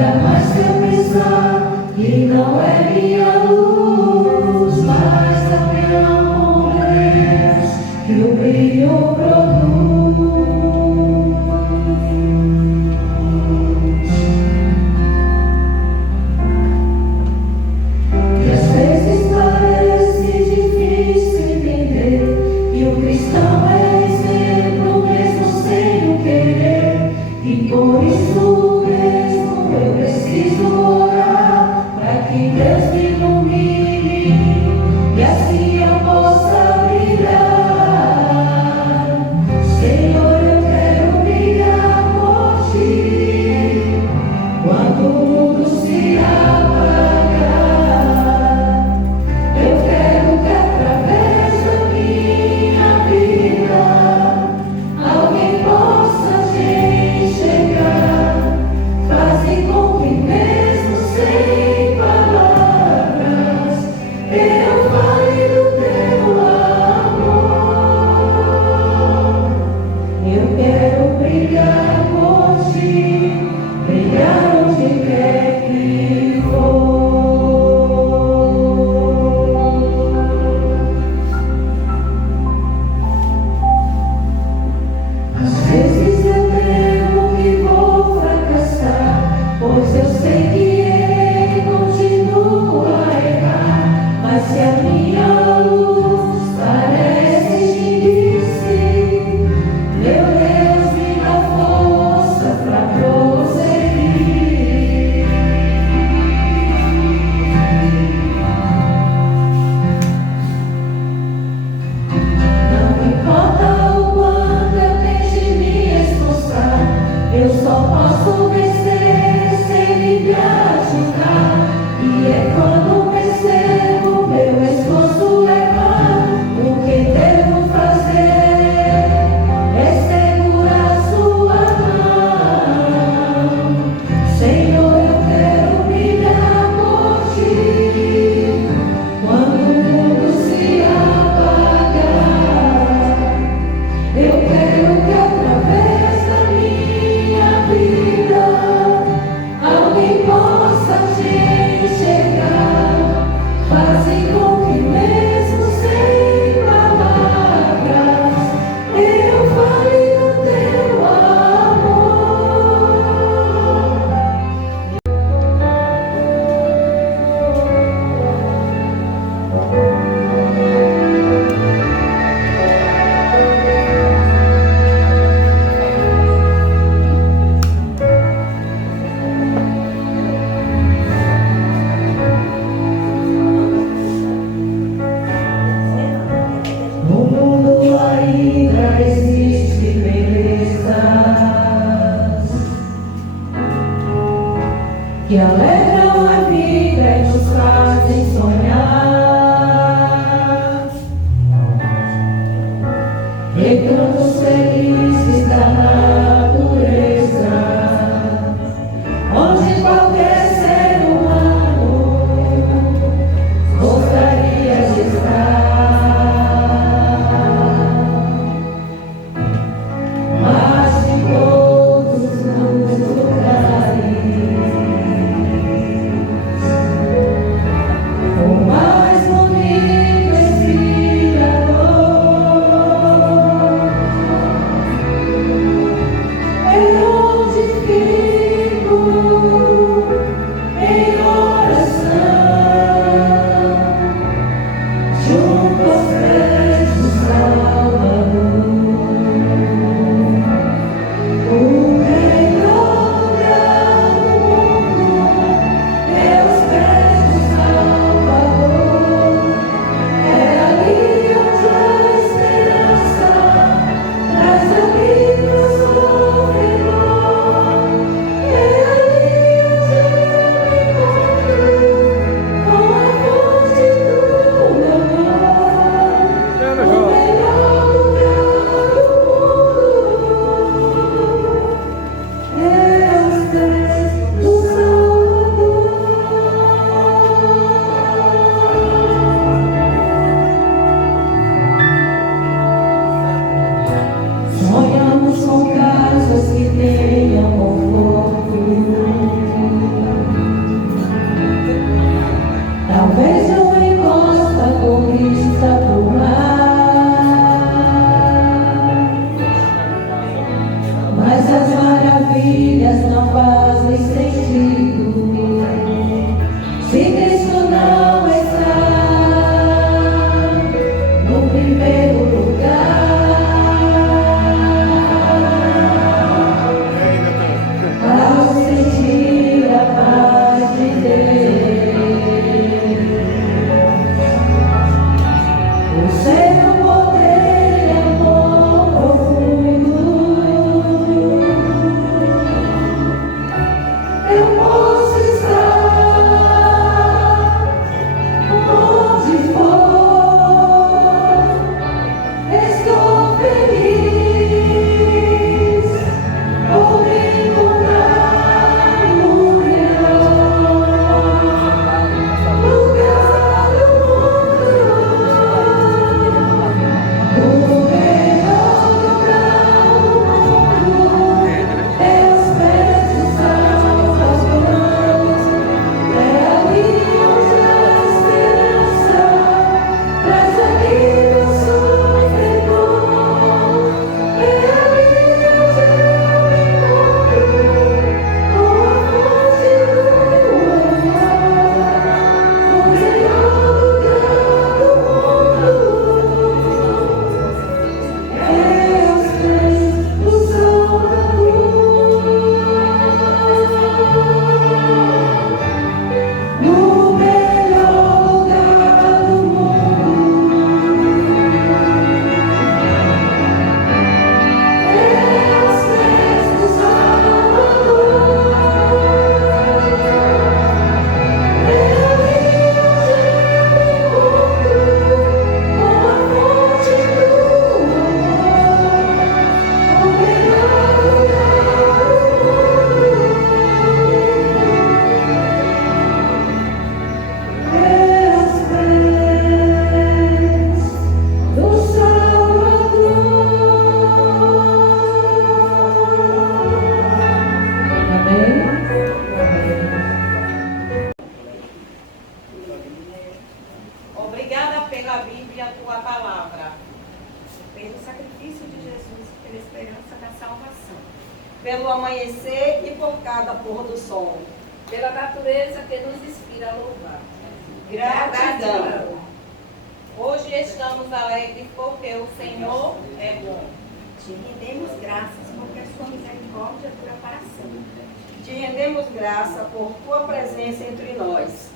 Ainda mais se eu pensar que não é minha luz, mas também amor de Deus que o brilho produz. E às vezes parece difícil entender que o cristão é exemplo mesmo sem o querer, e por isso mesmo eu preciso orar para que Deus me vida e a tua palavra. Pelo sacrifício de Jesus, pela esperança da salvação. Pelo amanhecer e por cada pôr do sol. Pela natureza que nos inspira a louvar. Gratidão. Hoje estamos alegres porque o Senhor é bom. Te rendemos graças porque a sua misericórdia dura para sempre. Te rendemos graça por tua presença entre nós.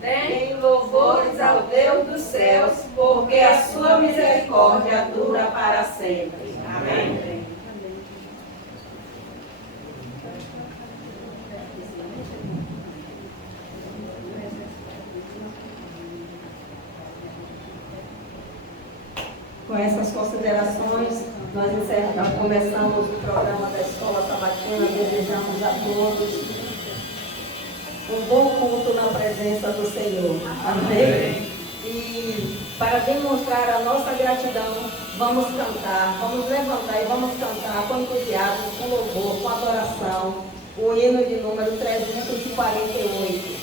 Deem louvores ao Deus dos céus, porque a sua misericórdia dura para sempre. Amém. Com essas considerações, nós começamos o programa da Escola Sabatina. Desejamos a todos um bom culto na presença do Senhor. Amém? E para demonstrar a nossa gratidão, vamos cantar, vamos levantar e vamos cantar com entusiasmo, com louvor, com adoração, o hino de número 348.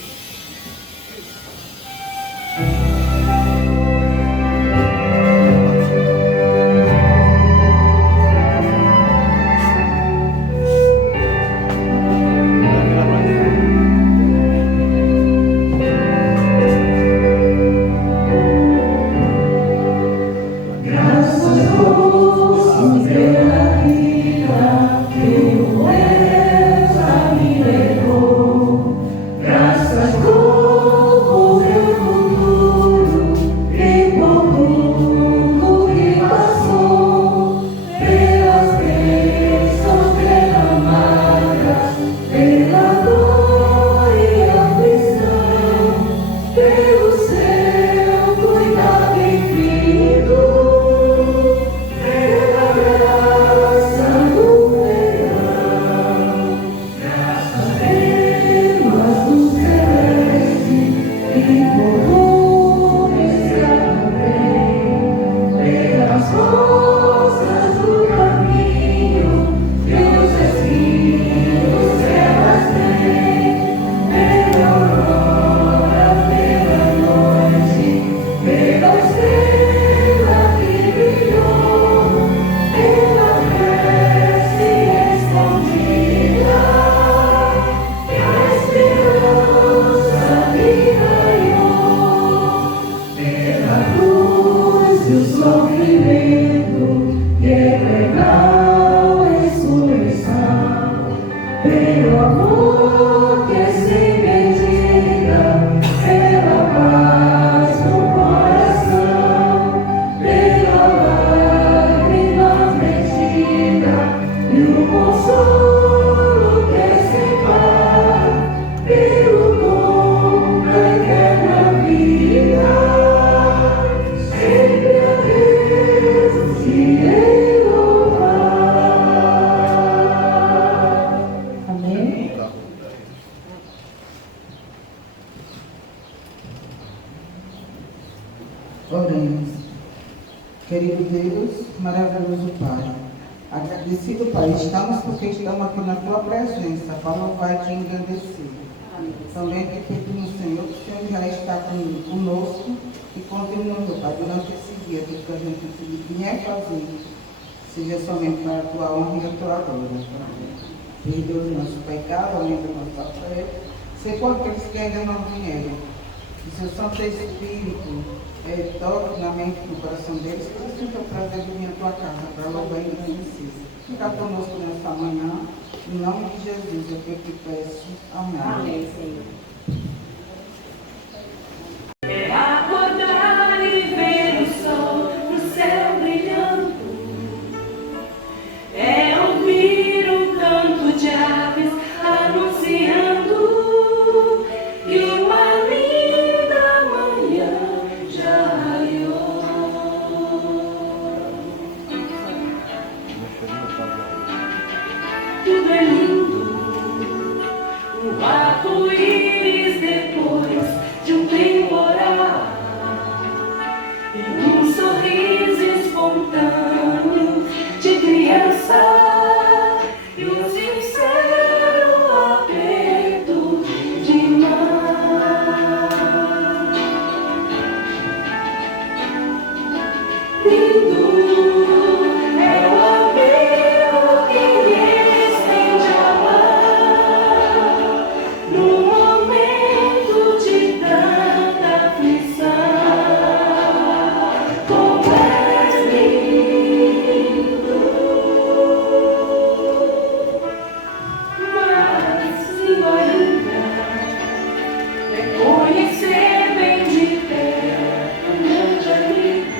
Oremos. Querido Deus, maravilhoso Pai, agradecido, Pai, estamos porque estamos aqui na Tua presença para louvar e Te engrandecer. Também que pedimos, Senhor, que o Senhor já está conosco e continue, Pai, durante esse dia, que a gente vier fazer, seja somente para a Tua honra e a Tua glória. Perdoa o nosso pecado, aumenta a nossa fé, sei por aqueles que ainda não vieram. Que seu Santo Espírito toque na mente e no coração deles, que eles sintam prazer de vir à tua casa para louvar e agradecer. Fica conosco nesta manhã, em nome de Jesus, é o que eu te peço. Amém. Amém, Senhor. É acordar e ver o sol no céu brilhando, é ouvir o canto de aves anunciando que uma linda manhã já raiou. Tudo é lindo, o arco-íris depois de um temporal, e um sorriso espontâneo de criança, e um sincero aperto de mão. Conhecer bem de perto, grande amigo,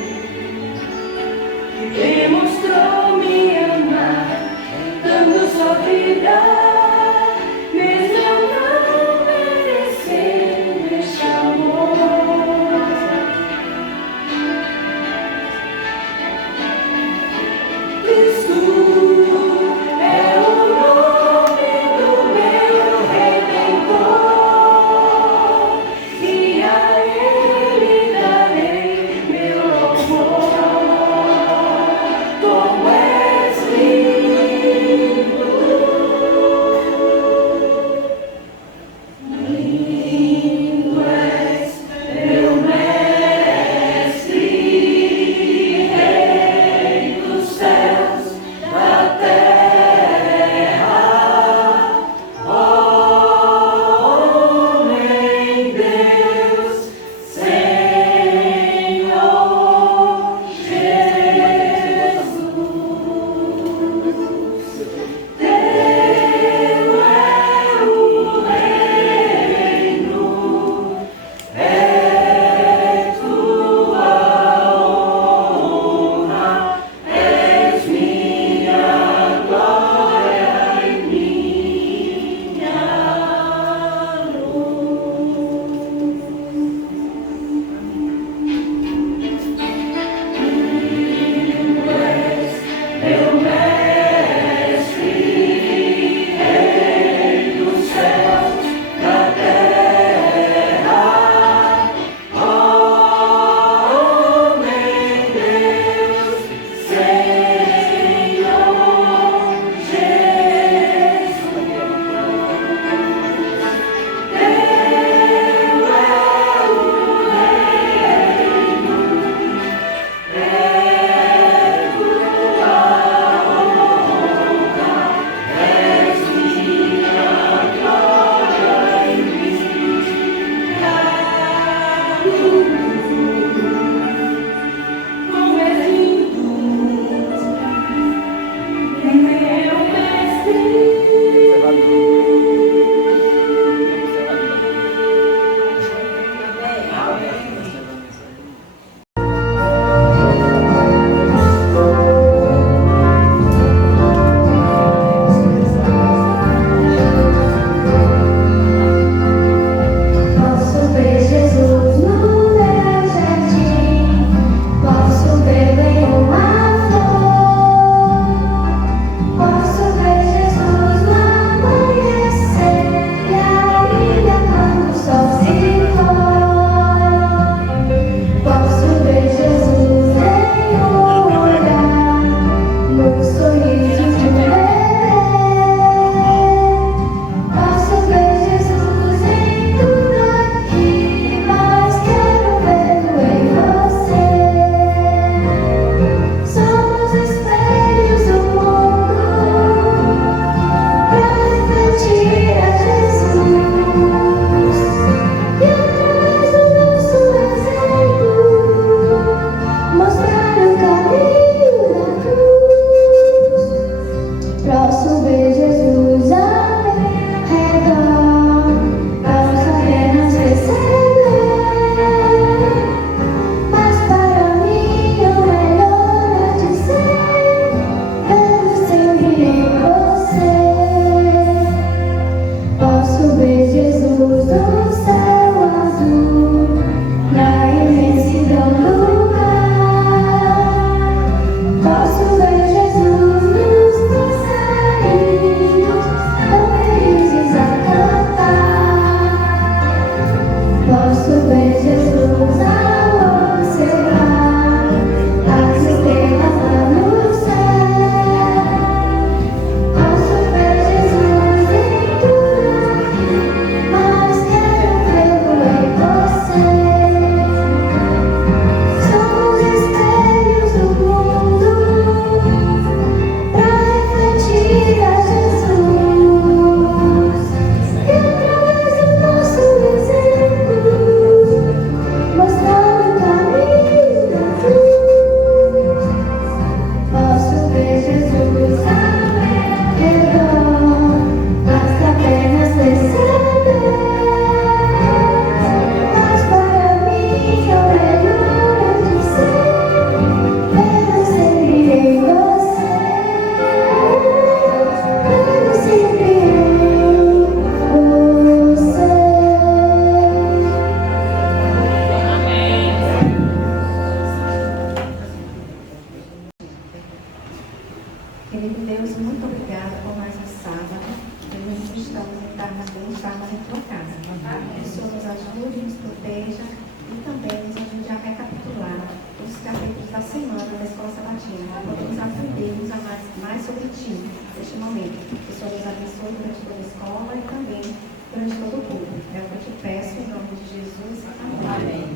escola sabatina. Podemos aprendermos a mais sobre Ti neste momento. Que o Senhor nos abençoe durante toda a escola e também durante todo o culto. É o que eu te peço em nome de Jesus. Amém.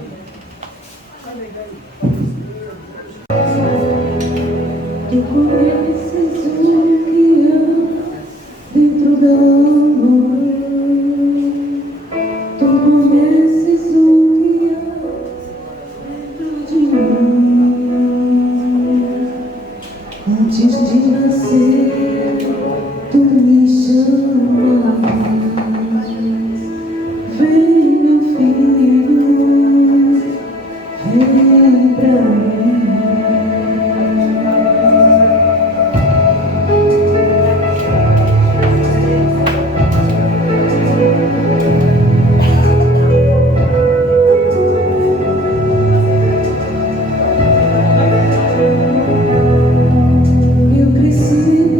Tu conheces o que há dentro da alma. Tu conheces o que há dentro de mim. Antes de nascer, tu me chamas. Vem, meu filho, vem pra mim. Eu cresci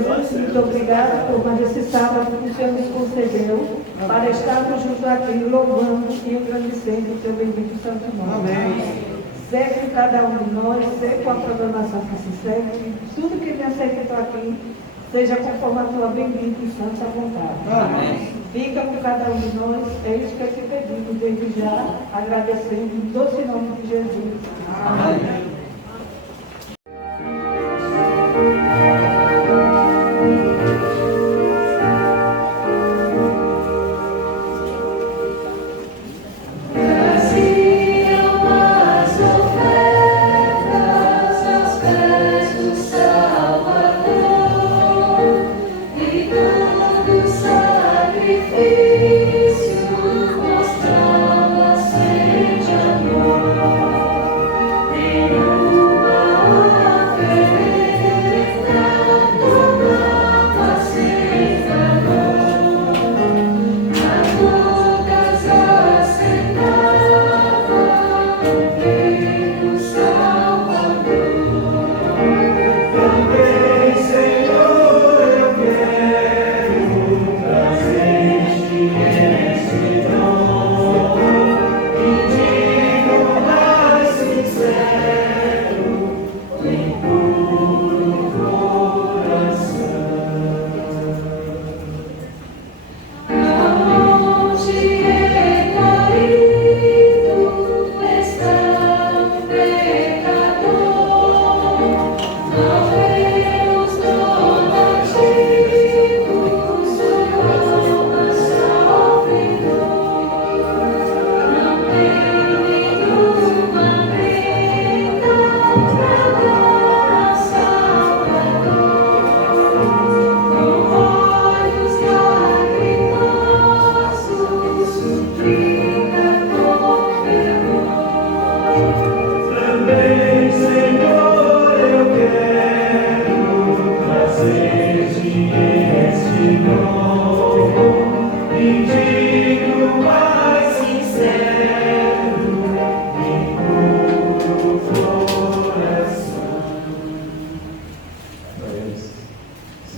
Jesus, muito obrigada por mais esse sábado que o Senhor nos concedeu para estarmos juntos aqui louvando e engrandecendo o teu bendito santo nome. Amém. Segue com cada um de nós, segue com a programação que se segue, e tudo que me aceita aqui seja conforme a tua bendita e santa vontade. Amém. Fica com cada um de nós, é isso que eu te pedimos desde já, agradecendo em doce nome de Jesus. Amém.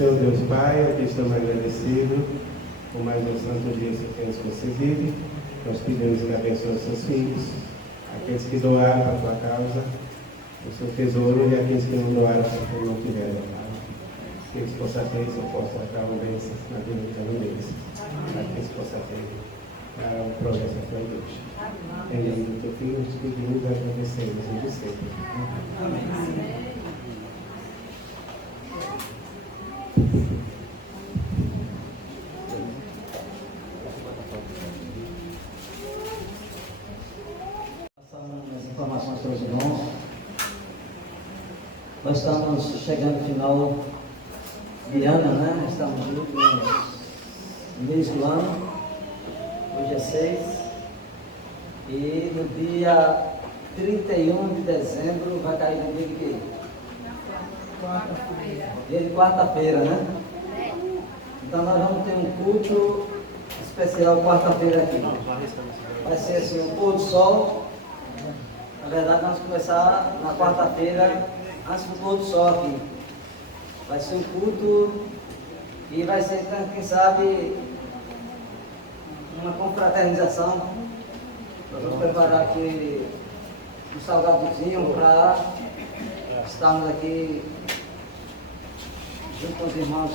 Senhor Deus Pai, aqui estamos agradecidos por mais um santo dia que tem nos concedido. Nós pedimos que abençoe os seus filhos, aqueles que doaram para a tua causa, o seu tesouro, e aqueles que não doaram porque não tiveram, Pai. Que eles possam ter, só possam dar bênçãos na vida de cada um deles. Para que eles possam ter o progresso da tua igreja. Em nome do teu filho, nos pedimos e agradecemos em sempre. Amém. As informações para os irmãos. Nós estamos chegando no final de ano, né? Estamos no mês do ano. Hoje é 6. E no dia 31 de dezembro vai cair no dia de quê? Dia de quarta-feira, né? Então nós vamos ter um culto especial quarta-feira aqui. Vai ser assim, um pôr do sol. Na verdade, nós vamos começar na quarta-feira, antes do pôr do sol aqui. Vai ser um culto e vai ser, quem sabe, uma confraternização. Nós vamos preparar aqui um salgadozinho para estarmos aqui junto com os irmãos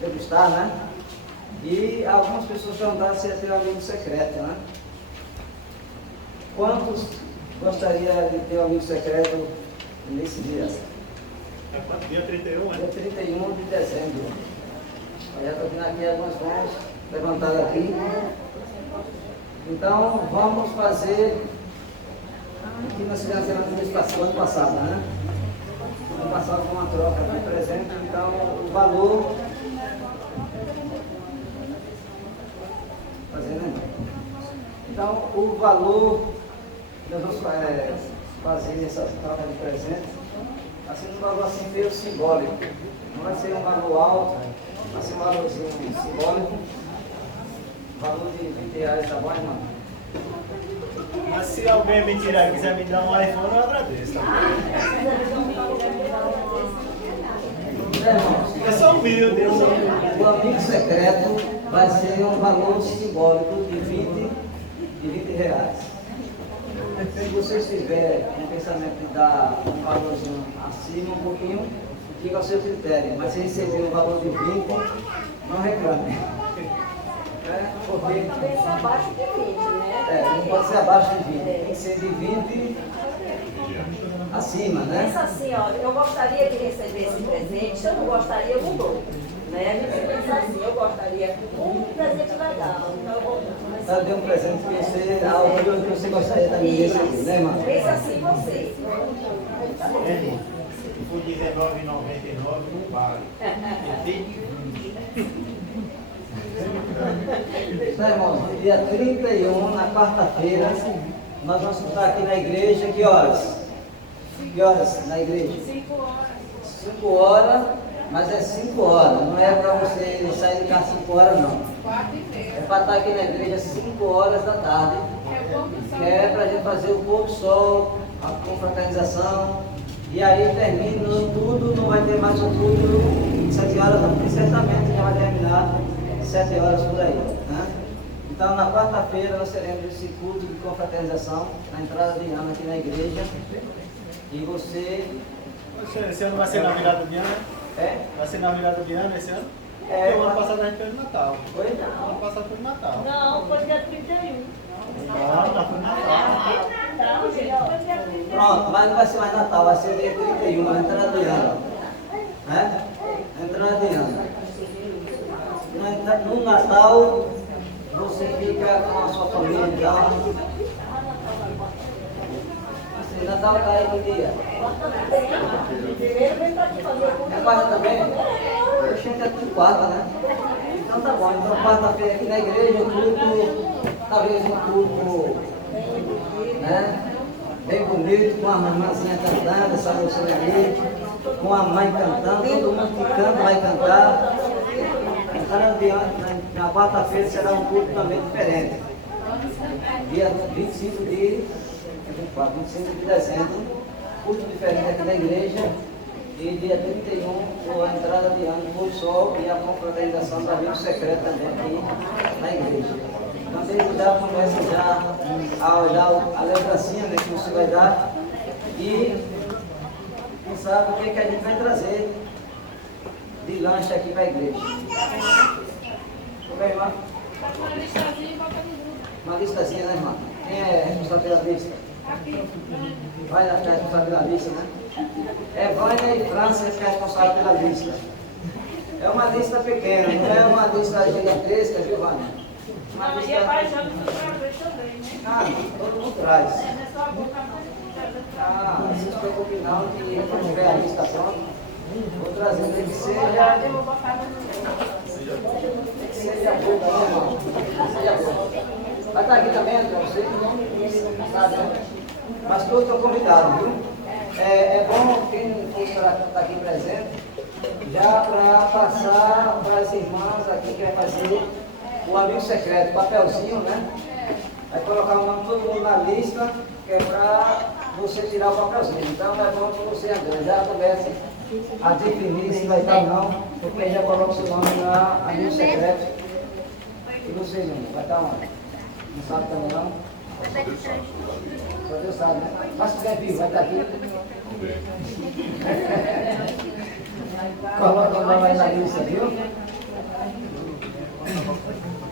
degustar, né? E algumas pessoas perguntaram se ia ter um amigo secreto, né? Quantos gostaria de ter um amigo secreto nesse dia? Dia 31, Dia 31 de dezembro. Já estou vendo aqui algumas mãos levantadas aqui. Então, vamos fazer aqui nós fizemos no ano passado, né? Ano passado com uma troca de presente, então o valor. Então, o valor, nós vamos fazer essa troca de presente, assim, um valor assim meio simbólico. Não vai ser um valor alto, vai ser um valorzinho simbólico. Valor de R$20, tá bom, irmão? Mas se alguém me tirar e quiser me dar um iPhone, eu agradeço. Tá? Irmãos, Eu sou humilde, eu sou humilde. o amigo secreto vai ser um valor simbólico de 20 reais. Se você estiver no pensamento de dar um valorzinho acima, um pouquinho, fica ao seu critério. Mas se receber um valor de 20, não reclame. Porque Também são abaixo de 20, né? não pode ser abaixo de 20, tem que ser de 20 acima, né? Pensa assim, ó, eu gostaria de receber esse presente, se eu não gostaria, eu não dou. Né? A gente pensa assim, eu gostaria de um presente legal, então eu vou dar. Então dê um presente que você, a altura que você gostaria também de receber, né, irmã? Pensa assim você. Se for R$19,99, não vale. Então, irmãos, dia 31, na quarta-feira, nós vamos estar aqui na igreja. Que horas? Que horas na igreja? 5 horas. 5 horas, mas é 5 horas. Não é para você sair de casa 5 horas, não. 4h30. É para estar aqui na igreja 5 horas da tarde. Que é para a gente fazer o pôr do sol, a confraternização. E aí termina tudo, não vai ter mais o culto 7 horas, não. Porque certamente já vai terminar 7 horas por aí. Né? Então, na quarta-feira, nós teremos esse culto de confraternização, na entrada de ano aqui na igreja. E você. Esse ano vai ser na virada de ano, né? É? Vai ser na virada de ano esse ano? É, Porque o ano passado a gente fez Natal. Oi? O ano passado foi Natal. Não, foi dia 31. Não, foi Natal. Não, gente, foi dia 31. Pronto, mas não vai ser mais Natal, vai ser dia 31, a entrada de ano. Né? Entrada de ano. No Natal, você fica com a sua família, então. Assim, Natal cai que dia? Primeiro vem pra aqui fazer o culto. É quarta também? Eu achei que era tudo quarta, né? Então tá bom, então quarta-feira aqui na igreja, o culto, talvez um culto, né? Bem bonito, com a mamãzinha cantando, essa mocinha ali, com a mãe cantando, todo mundo que canta vai cantar. Na quarta-feira será um culto também diferente. Dia 25 de 25 de dezembro, culto diferente aqui na igreja. E dia 31, a entrada de ano, o sol e a confraternização da vida secreta também aqui na igreja. Então, desde já começa já a olhar a lembrancinha, né, que você vai dar e quem sabe o que, que a gente vai trazer de lanche aqui para a igreja. Tudo bem, irmã? Uma listazinha e bota no grupo. Uma listazinha, né, irmã? Quem é responsável pela lista? Aqui. Vai até responsável pela lista, né? É Vânia e França que é responsável pela lista. É uma lista pequena, não é uma lista gigantesca, viu, Vânia? Uma Não, lista... e é baixando do trazer também, né? Ah, todo mundo traz. Não é só a boca não. Ah, se não se preocupe não, que quando tiver a lista pronta, vou trazer, tem que ser Eu vou botar no seja boa, né, irmão? Seja boa. Vai estar aqui também, André, você? Sabe, né? Mas todos estão convidados, viu? É bom quem está aqui presente, já para passar para as irmãs aqui que vai fazer o amigo secreto, papelzinho, né? Vai colocar o nome de todo mundo na lista, que é para você tirar o papelzinho. Então é bom que você, André, já comece a definir se vai estar ou não, porque já coloca o seu nome na amigo secreto. E você, menino, vai estar onde? Não sabe também não? Só Deus sabe, né? Mas se estiver vivo, vai estar aqui. Coloca o nome aí na lista, viu?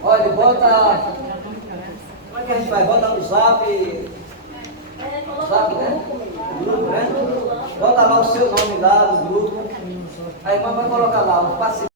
Olha, bota. Como é que a gente vai? Bota no zap. Zap, né? Grupo, né? Bota lá o seu nome lá no grupo. A irmã vai colocar lá, os participantes.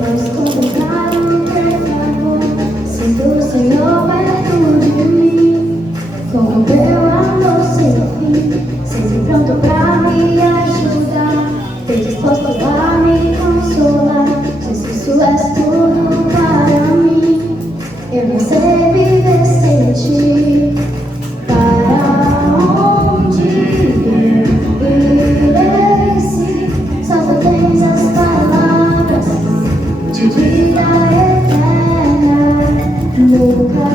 Mas combinado, por favor, sinto o Senhor perto de mim, com o meu amor sem fim, sempre pronto pra me ajudar, predisposto a me consolar. Jesus, tu és tudo para mim, eu não sei viver sem ti. Para onde eu irei se só tu tens as palavras de vida eterna, nunca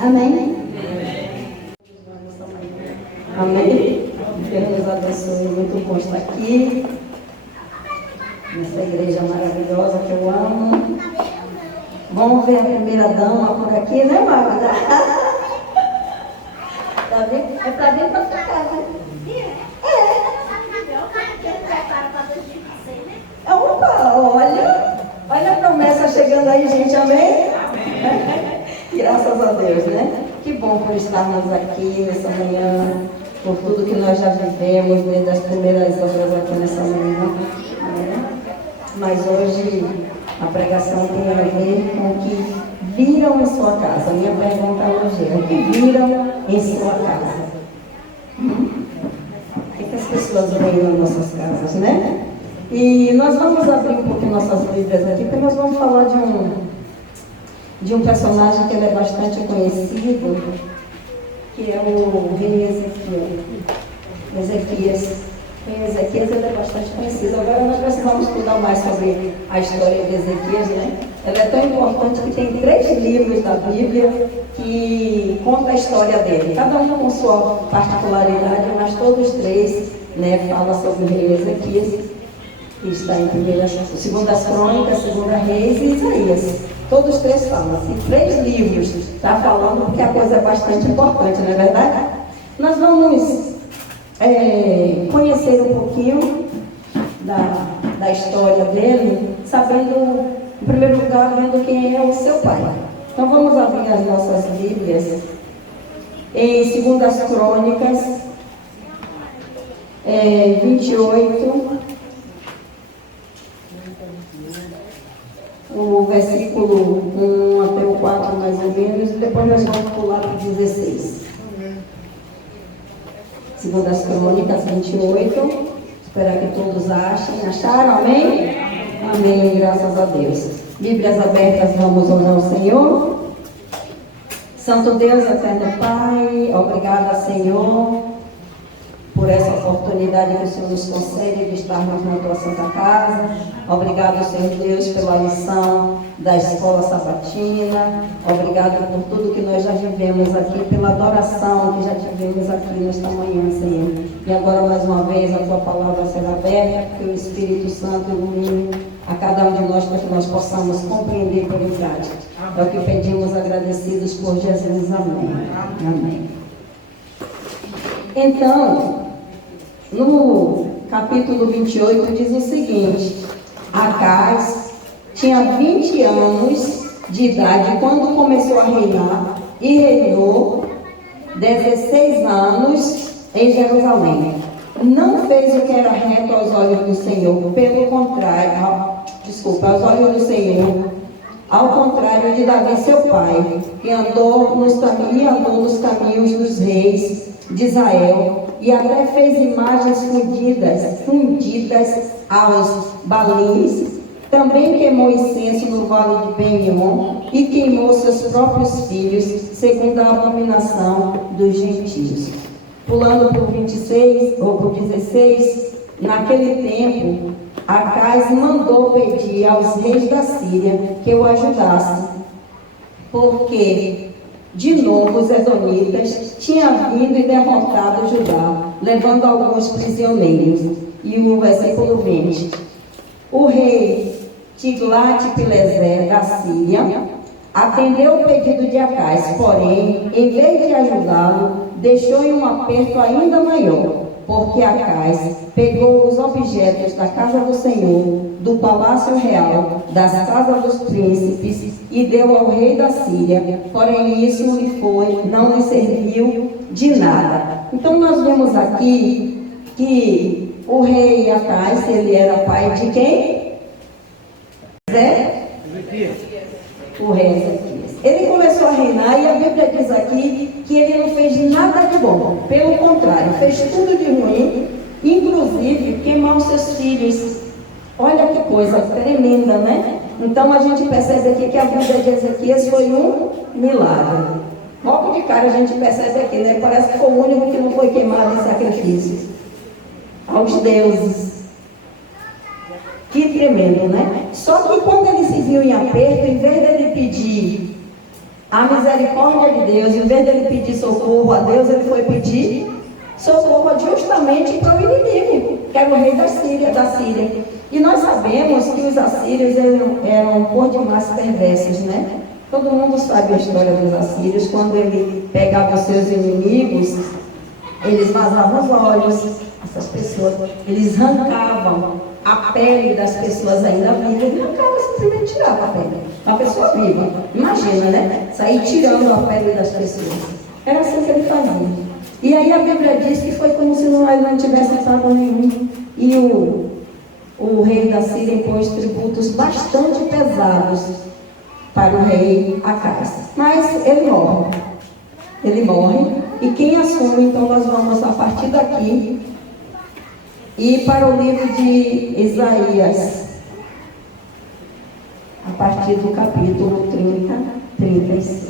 Amém? Amém? Deus nos abençoe. Muito bom estar aqui. Nessa igreja maravilhosa que eu amo. Vamos ver a primeira dama por aqui, né, Magda? Tá vendo? É pra vir pra sua casa. Opa, olha a promessa chegando aí, gente, amém? Graças a Deus, né? Que bom por estarmos aqui nessa manhã, por tudo que nós já vivemos desde as primeiras horas aqui nessa manhã. Né? Mas hoje a pregação tem a ver com o que viram em sua casa. A minha pergunta hoje é: o que viram em sua casa? O que as pessoas veem nas nossas casas, né? E nós vamos abrir um pouquinho nossas Bíblias aqui, porque nós vamos falar de um personagem que ele é bastante conhecido, que é o rei Ezequias. O rei Ezequias ele é bastante conhecido. Agora nós precisamos estudar mais sobre a história de Ezequias, né? Ela é tão importante que tem 3 livros da Bíblia que contam a história dele, cada um com sua particularidade, mas todos 3, né, falam sobre o rei Ezequias, que está em 2 Crônicas, 2 Reis e Isaías. Todos 3 falam, assim, 3 livros está falando, porque a coisa é bastante importante, não é verdade? Nós vamos conhecer um pouquinho da história dele, sabendo, em primeiro lugar, vendo quem é o seu pai. Então vamos abrir as nossas Bíblias em 2 Crônicas 28, o versículo 1 até o 4 mais ou menos, e depois nós vamos pular para o 16. 2 Crônicas 28, esperar que todos achem. Acharam? Amém? Amém, graças a Deus. Bíblias abertas, vamos orar ao Senhor. Santo Deus, eterno Pai, obrigada, Senhor, por essa oportunidade que o Senhor nos concede de estarmos na tua Santa Casa. Obrigado, Senhor Deus, pela lição da escola sabatina. Obrigado por tudo que nós já vivemos aqui, pela adoração que já tivemos aqui nesta manhã, Senhor. E agora, mais uma vez, a tua palavra será aberta, que o Espírito Santo ilumine a cada um de nós, para que nós possamos compreender por em prática. É o que pedimos, agradecidos por Jesus. Amém. Amém. Então, no capítulo 28 diz o seguinte: Acaz tinha 20 anos de idade quando começou a reinar e reinou 16 anos em Jerusalém. Não fez o que era reto aos olhos do Senhor, pelo contrário, aos olhos do Senhor, ao contrário de Davi seu pai, que andou nos caminhos dos reis de Israel, e até fez imagens fundidas aos balins. Também queimou incenso no vale de Ben-Hinom e queimou seus próprios filhos, segundo a abominação dos gentios. Pulando para o 26 ou para o 16, naquele tempo, Acaz mandou pedir aos reis da Síria que o ajudassem, porque de novo os edomitas tinham vindo e derrotado Judá, levando alguns prisioneiros. E o versículo 20: o rei Tiglat-Pileser da Síria atendeu o pedido de Acaz, porém, em vez de ajudá-lo, deixou em um aperto ainda maior, porque Acaz pegou os objetos da casa do Senhor, do palácio real, das casas dos príncipes, e deu ao rei da Síria, porém isso não lhe serviu de nada. Então nós vemos aqui que o rei Acaz, ele era pai de quem? O rei Ezequias. Ele começou a reinar e a Bíblia diz aqui que ele não fez nada de bom. Pelo contrário, fez tudo de ruim, inclusive queimar os seus filhos. Olha que coisa tremenda, né? Então a gente percebe aqui que a vida de Ezequias foi um milagre. Logo de cara a gente percebe aqui, né? Parece que foi o único que não foi queimado em sacrifício aos deuses. Que tremendo, né? Só que quando ele se viu em aperto, em vez dele pedir A misericórdia de Deus, em vez dele pedir socorro a Deus, ele foi pedir socorro justamente para o inimigo, que era o rei da Síria. E nós sabemos que os assírios eram por demais perversos, né? Todo mundo sabe a história dos assírios. Quando ele pegava os seus inimigos, eles vazavam os olhos, essas pessoas, eles arrancavam a pele das pessoas ainda vivas, ele arrancava, simplesmente tirava a pele. Uma pessoa viva, imagina, né? Sair tirando a pele das pessoas. Era assim que ele fazia. E aí a Bíblia diz que foi como se ele não tivesse pago nenhum. E o rei da Síria impôs tributos bastante pesados para o rei Acaz. Mas ele morre. Ele morre. E quem assume, então nós vamos a partir daqui ir para o livro de Isaías, a partir do capítulo 36.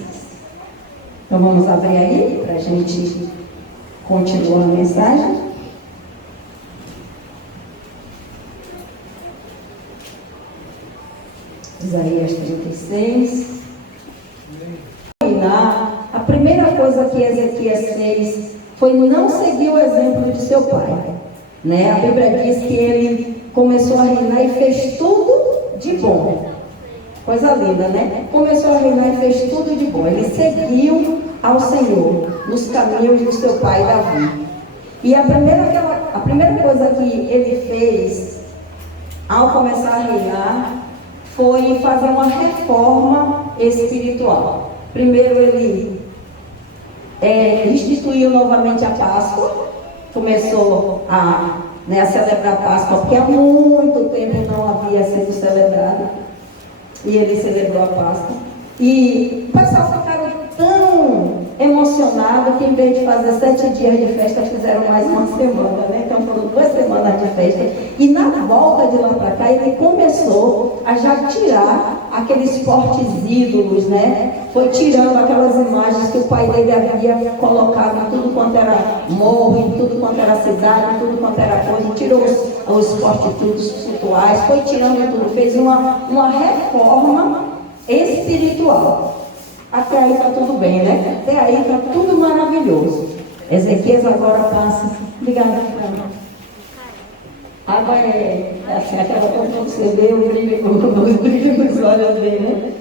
Então vamos abrir aí para a gente continuar a mensagem. Isaías 36. A primeira coisa que Ezequias fez foi não seguir o exemplo de seu pai, né? A Bíblia diz que ele começou a reinar e fez tudo de bom. Coisa linda, né? Começou a reinar e fez tudo de bom. Ele seguiu ao Senhor nos caminhos do seu pai Davi. E a primeira coisa que ele fez ao começar a reinar foi fazer uma reforma espiritual. Primeiro ele instituiu novamente a Páscoa, começou a celebrar a Páscoa, porque há muito tempo não havia sido celebrada, e ele celebrou a Páscoa. E o pessoal ficaram tão emocionados que em vez de fazer 7 dias de festa, fizeram mais uma semana, né? Então foram 2 semanas de festa. E na volta de lá para cá, ele começou a já tirar aqueles fortes ídolos, né? Foi tirando aquelas imagens que o pai dele havia colocado em tudo quanto era morro, em tudo quanto era cidade, em tudo quanto era coisa. Tirou os fortitudes rituais, foi tirando tudo, fez uma reforma espiritual. Até aí está tudo bem, né? Até aí está tudo maravilhoso. Ezequias agora passa. Obrigada, Fran. Agora é assim, aquela coisa que você vê, o brilho nos olhos dele, né?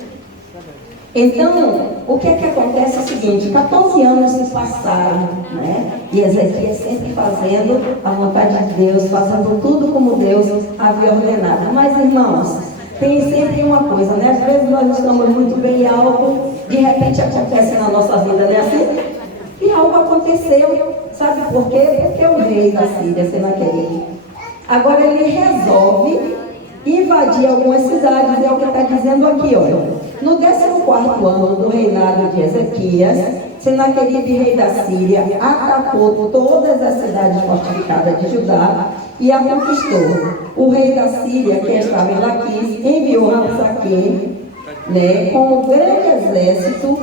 Então, o que é que acontece é o seguinte: 14 anos se passaram, né? E Ezequias sempre fazendo a vontade de Deus, fazendo tudo como Deus havia ordenado. Mas, irmãos, tem sempre uma coisa, né? Às vezes nós estamos muito bem e algo de repente acontece na nossa vida, né? Assim, e algo aconteceu, sabe por quê? Porque o rei da Síria, Senaqueribe, agora ele resolve invadir algumas cidades. É o que está dizendo aqui, olha. No 14º ano do reinado de Ezequias, Senaqueribe, rei da Síria, atacou todas as cidades fortificadas de Judá e a conquistou. O rei da Síria, que estava em Laquis, enviou Rabsaque, né, com um grande exército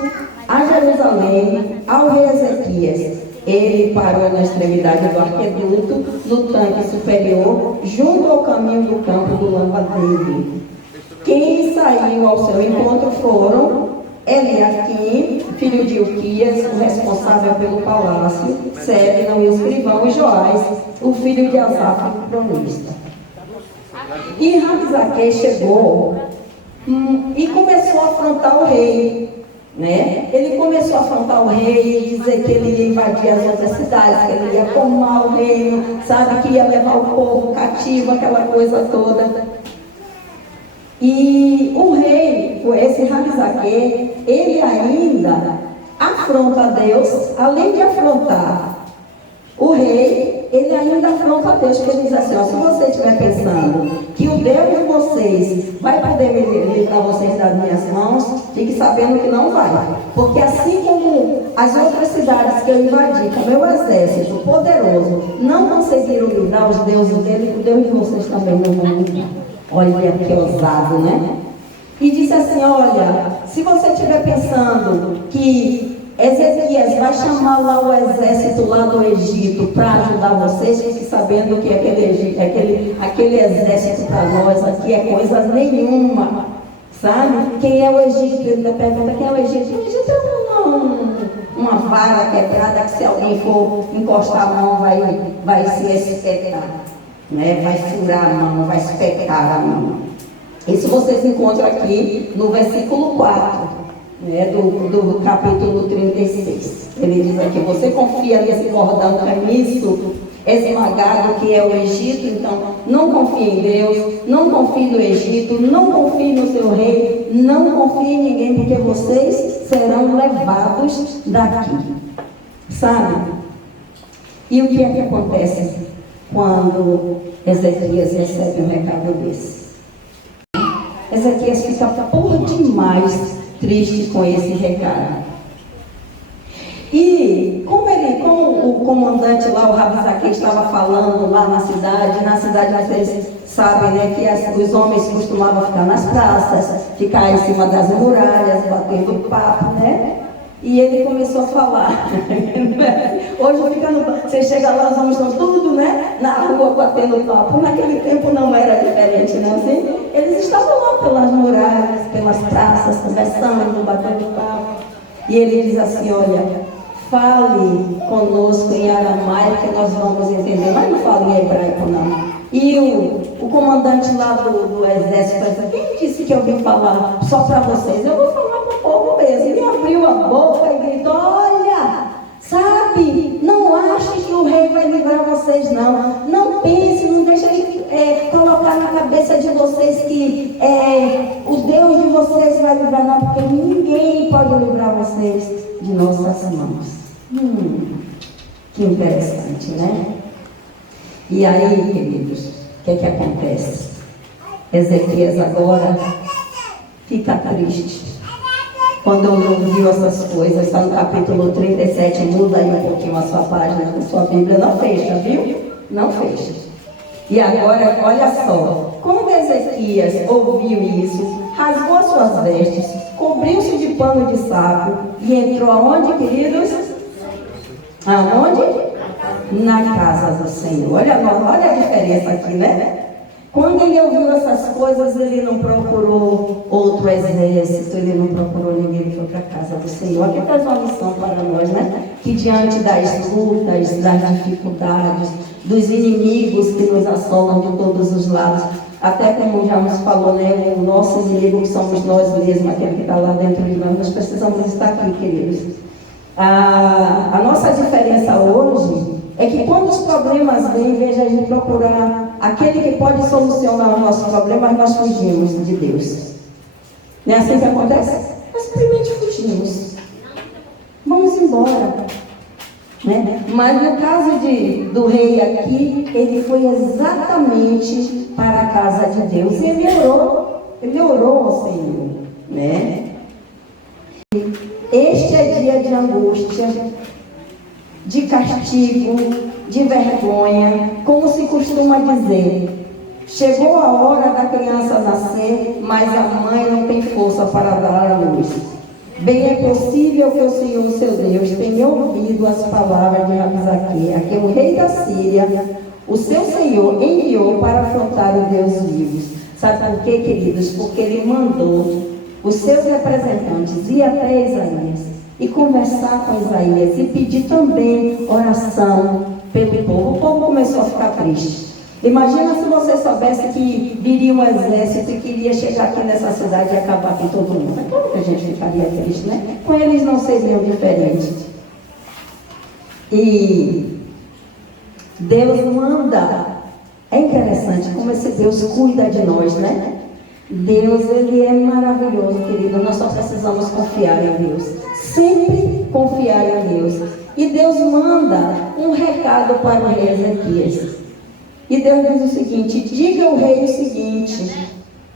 a Jerusalém ao rei Ezequias. Ele parou na extremidade do aqueduto, no tanque superior, junto ao caminho do campo do lavadero. Quem saiu ao seu encontro foram Eliaquim, filho de Uquias, o responsável pelo palácio, Sebna, o escrivão, e Joás, o filho de Asaf, o cronista. E Rabsaque chegou e começou a afrontar o rei, né? Ele começou a afrontar o rei e dizer que ele ia invadir as outras cidades, que ele ia tomar o reino, sabe, que ia levar o povo cativo, aquela coisa toda. E o rei, esse Rabsaque, ele ainda afronta Deus. Além de afrontar o rei, ele ainda afronta Deus, porque ele diz assim, ó, se você estiver pensando que o Deus de vocês vai poder me livrar vocês das minhas mãos, fique sabendo que não vai. Porque assim como as outras cidades que eu invadi com meu exército poderoso não conseguiram livrar os deuses dele, o Deus de vocês também não vai livrar. Olha que ousado, né? E disse assim, olha, se você estiver pensando que Ezequias vai chamar lá o exército lá do Egito para ajudar vocês, fique sabendo que aquele exército para nós aqui é coisa nenhuma. Sabe? Quem é o Egito? Ele pergunta quem é o Egito. O Egito é uma vara quebrada que se alguém for encostar a mão vai se espetar, né? Vai furar a mão, vai espetar a mão. Isso vocês encontram aqui no versículo 4, né, do capítulo 36. Ele diz aqui: você confia nesse cordão caniço esmagado que é o Egito? Então não confie em Deus, não confie no Egito, não confie no seu rei, não confie em ninguém, porque vocês serão levados daqui. Sabe? E o que é que acontece quando Ezequias recebe um recado desse? Ezequias fica por demais triste com esse recado. E como o comandante lá, o Rabisaqui, estava falando lá na cidade vocês sabem, né, que os homens costumavam ficar nas praças, ficar em cima das muralhas, batendo papo, né? E ele começou a falar. Hoje você chega lá, os homens estão tudo, né, na rua batendo papo. Naquele tempo não era diferente, não assim? Eles estavam lá pelas muralhas, pelas praças, conversando, batendo papo. E ele diz assim: olha, fale conosco em aramaico que nós vamos entender, mas não fale em hebraico não. E o comandante lá do exército disse: quem disse que eu vim falar só para vocês? Eu vou falar para o povo mesmo. Ele abriu a boca e gritou: olha, sabe, não ache que o rei vai livrar vocês não. Não pense, não deixe de colocar na cabeça de vocês que o Deus de vocês vai livrar não, porque ninguém pode livrar vocês de nossas mãos. Que interessante, né? E aí, queridos, o que é que acontece? Ezequias agora fica triste. Quando ouviu essas coisas, está no capítulo 37, muda aí um pouquinho a sua página da sua Bíblia, não fecha, viu? Não fecha. E agora, olha só, quando Ezequias ouviu isso, rasgou as suas vestes, cobriu-se de pano de saco e entrou aonde, queridos? Aonde? Na casa do Senhor. Olha a diferença aqui, né? Quando ele ouviu essas coisas, ele não procurou outro exército, ele não procurou ninguém, ele foi para a casa do Senhor. Aqui traz uma lição para nós, né? Que diante das lutas, das dificuldades, dos inimigos que nos assolam de todos os lados, até como já nos falou, né? O nosso inimigo que somos nós mesmos, aquele que está lá dentro de nós precisamos estar aqui, queridos. A nossa diferença hoje é que quando os problemas vêm, em vez de a gente procurar aquele que pode solucionar os nossos problemas, nós fugimos de Deus. Não é assim que acontece? Nós simplesmente fugimos. Vamos embora. Né? Mas no caso do rei aqui, ele foi exatamente para a casa de Deus. E ele orou ao Senhor. Né? Este é dia de angústia, de castigo, de vergonha, como se costuma dizer. Chegou a hora da criança nascer, mas a mãe não tem força para dar à luz. Bem é possível que o Senhor, seu Deus, tenha ouvido as palavras de Rabisaqui, a quem o rei da Síria, o seu Senhor, enviou para afrontar o Deus vivo. Sabe por quê, queridos? Porque ele mandou os seus representantes ir até Isaías e conversar com Isaías e pedir também oração pelo povo. O povo começou a ficar triste. Imagina se você soubesse que viria um exército e queria chegar aqui nessa cidade e acabar com todo mundo. É claro que a gente ficaria triste, né? Com eles não seriam diferentes. E Deus manda. É interessante como esse Deus cuida de nós, né? Deus, ele é maravilhoso, querido. Nós só precisamos confiar em Deus. Sempre confiar em Deus. E Deus manda um recado para o rei Ezequias. E Deus diz o seguinte: diga ao rei o seguinte,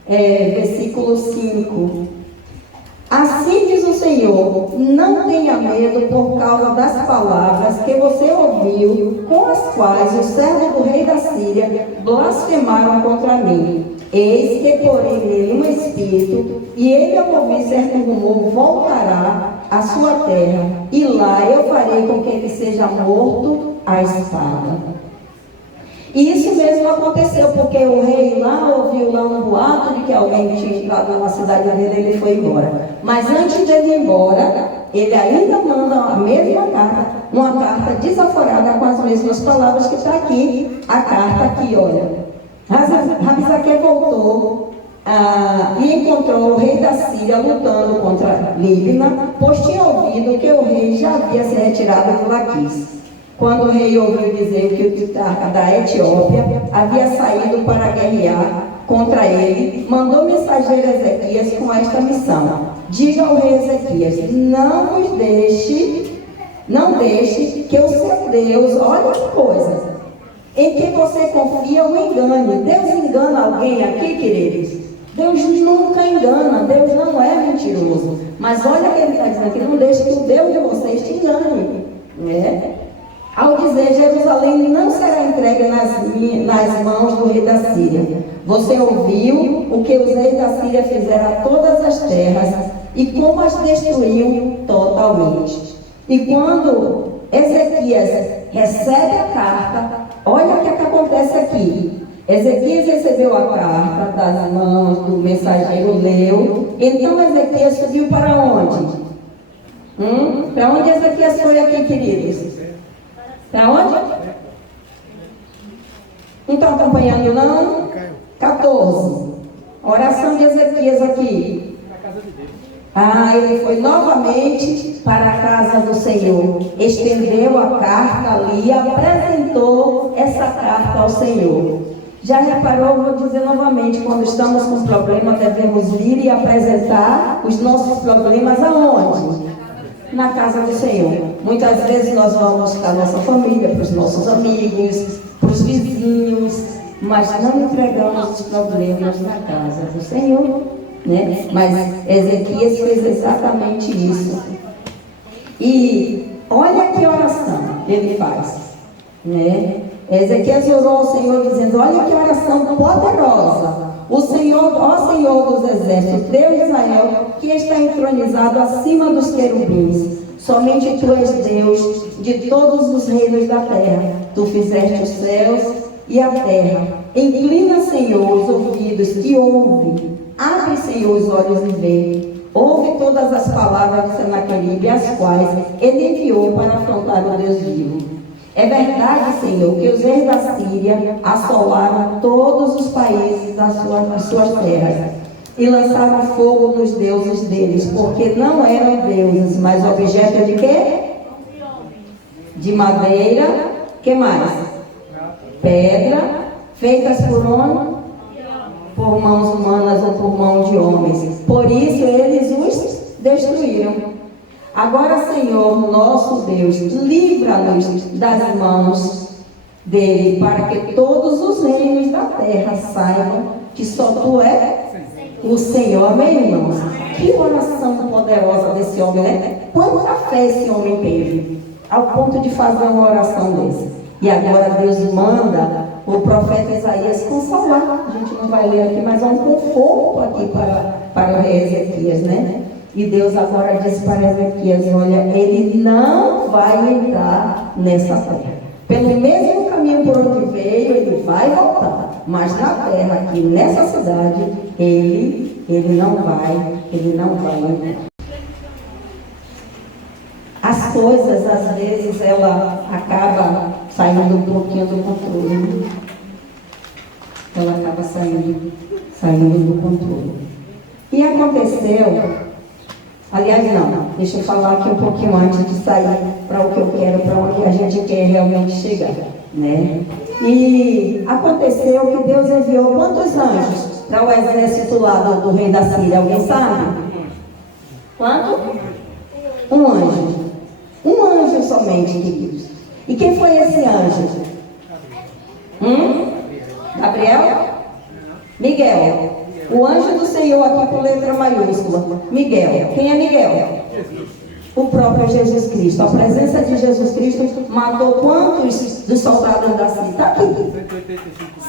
versículo 5. Assim diz o Senhor: não tenha medo por causa das palavras que você ouviu, com as quais os servos do rei da Síria blasfemaram contra mim. Eis que porém nele um espírito, e ele, ao ouvir certo rumor, voltará à sua terra, e lá eu farei com que ele seja morto à espada. E isso mesmo aconteceu, porque o rei lá ouviu lá um boato de que alguém tinha entrado na cidade dele e ele foi embora. Mas antes de ele ir embora, ele ainda manda a mesma carta, uma carta desaforada com as mesmas palavras que está aqui, a carta aqui, olha. Rabsaque voltou e encontrou o rei da Síria lutando contra Líbina, pois tinha ouvido que o rei já havia se retirado de Laquis. Quando o rei ouviu dizer que o Titarca da Etiópia havia saído para guerrear contra ele, mandou mensageiro a Ezequias com esta missão: diga ao rei Ezequias, não deixe que o seu Deus, olha que coisa, em que você confia, o engane. Deus engana alguém aqui, queridos? Deus nunca engana, Deus não é mentiroso. Mas olha que ele está dizendo aqui, não deixe que o Deus de vocês te engane, né? Ao dizer, Jerusalém não será entregue nas mãos do rei da Síria. Você ouviu o que os reis da Síria fizeram a todas as terras e como as destruiu totalmente. E quando Ezequias recebe a carta, olha o que acontece aqui. Ezequias recebeu a carta das mãos do mensageiro, leu. Então Ezequias subiu para onde? Para onde Ezequias foi aqui, queridos? Para onde? Não estão acompanhando, não? 14. Oração de Ezequias aqui. Ele foi novamente para a casa do Senhor. Estendeu a carta ali e apresentou essa carta ao Senhor. Já reparou? Vou dizer novamente, quando estamos com problema, devemos vir e apresentar os nossos problemas aonde? Na casa do Senhor. Muitas vezes nós vamos para a nossa família, para os nossos amigos, para os vizinhos, mas não entregamos os problemas na casa do Senhor, né? Mas Ezequias fez exatamente isso. E olha que oração ele faz, né? Ezequias orou ao Senhor dizendo, olha que oração poderosa. O Senhor, ó Senhor dos exércitos, Deus de Israel, que está entronizado acima dos querubins, somente Tu és Deus de todos os reinos da terra. Tu fizeste os céus e a terra. Inclina, Senhor, os ouvidos e ouve. Abre, Senhor, os olhos e vê. Ouve todas as palavras de Senaqueribe, as quais ele enviou para afrontar o Deus vivo. É verdade, Senhor, que os reis da Síria assolaram todos os países das suas terras e lançaram fogo nos deuses deles, porque não eram deuses, mas objeto de quê? De madeira, que mais? Pedra, feitas por onde? Por mãos humanas ou por mão de homens. Por isso eles os destruíram. Agora, Senhor, nosso Deus, livra-nos das mãos dele, para que todos os reinos da terra saibam que só Tu é o Senhor. Amém, irmãos? Que oração poderosa desse homem, né? Quanta fé esse homem teve, ao ponto de fazer uma oração dessa. E agora Deus manda o profeta Isaías consolar. A gente não vai ler aqui, mas é um conforto aqui para o rei Ezequias, né? E Deus agora diz para Ezequias, olha, ele não vai entrar nessa terra. Pelo mesmo caminho por onde veio, ele vai voltar. Mas na terra, aqui nessa cidade, ele não vai entrar. As coisas, às vezes, ela acaba saindo um pouquinho do controle. Ela acaba saindo do controle. E aconteceu... Aliás, não, deixa eu falar aqui um pouquinho antes de sair para o que eu quero, para onde a gente quer realmente chegar, né? E aconteceu que Deus enviou quantos anjos para o exército lá do rei da Síria? Alguém sabe? Quanto? Um anjo. Um anjo somente, queridos. E quem foi esse anjo? Gabriel? Miguel. O anjo do Senhor aqui com letra maiúscula. Miguel. Quem é Miguel? O próprio Jesus Cristo. A presença de Jesus Cristo matou quantos dos soldados da Síria? Está aqui.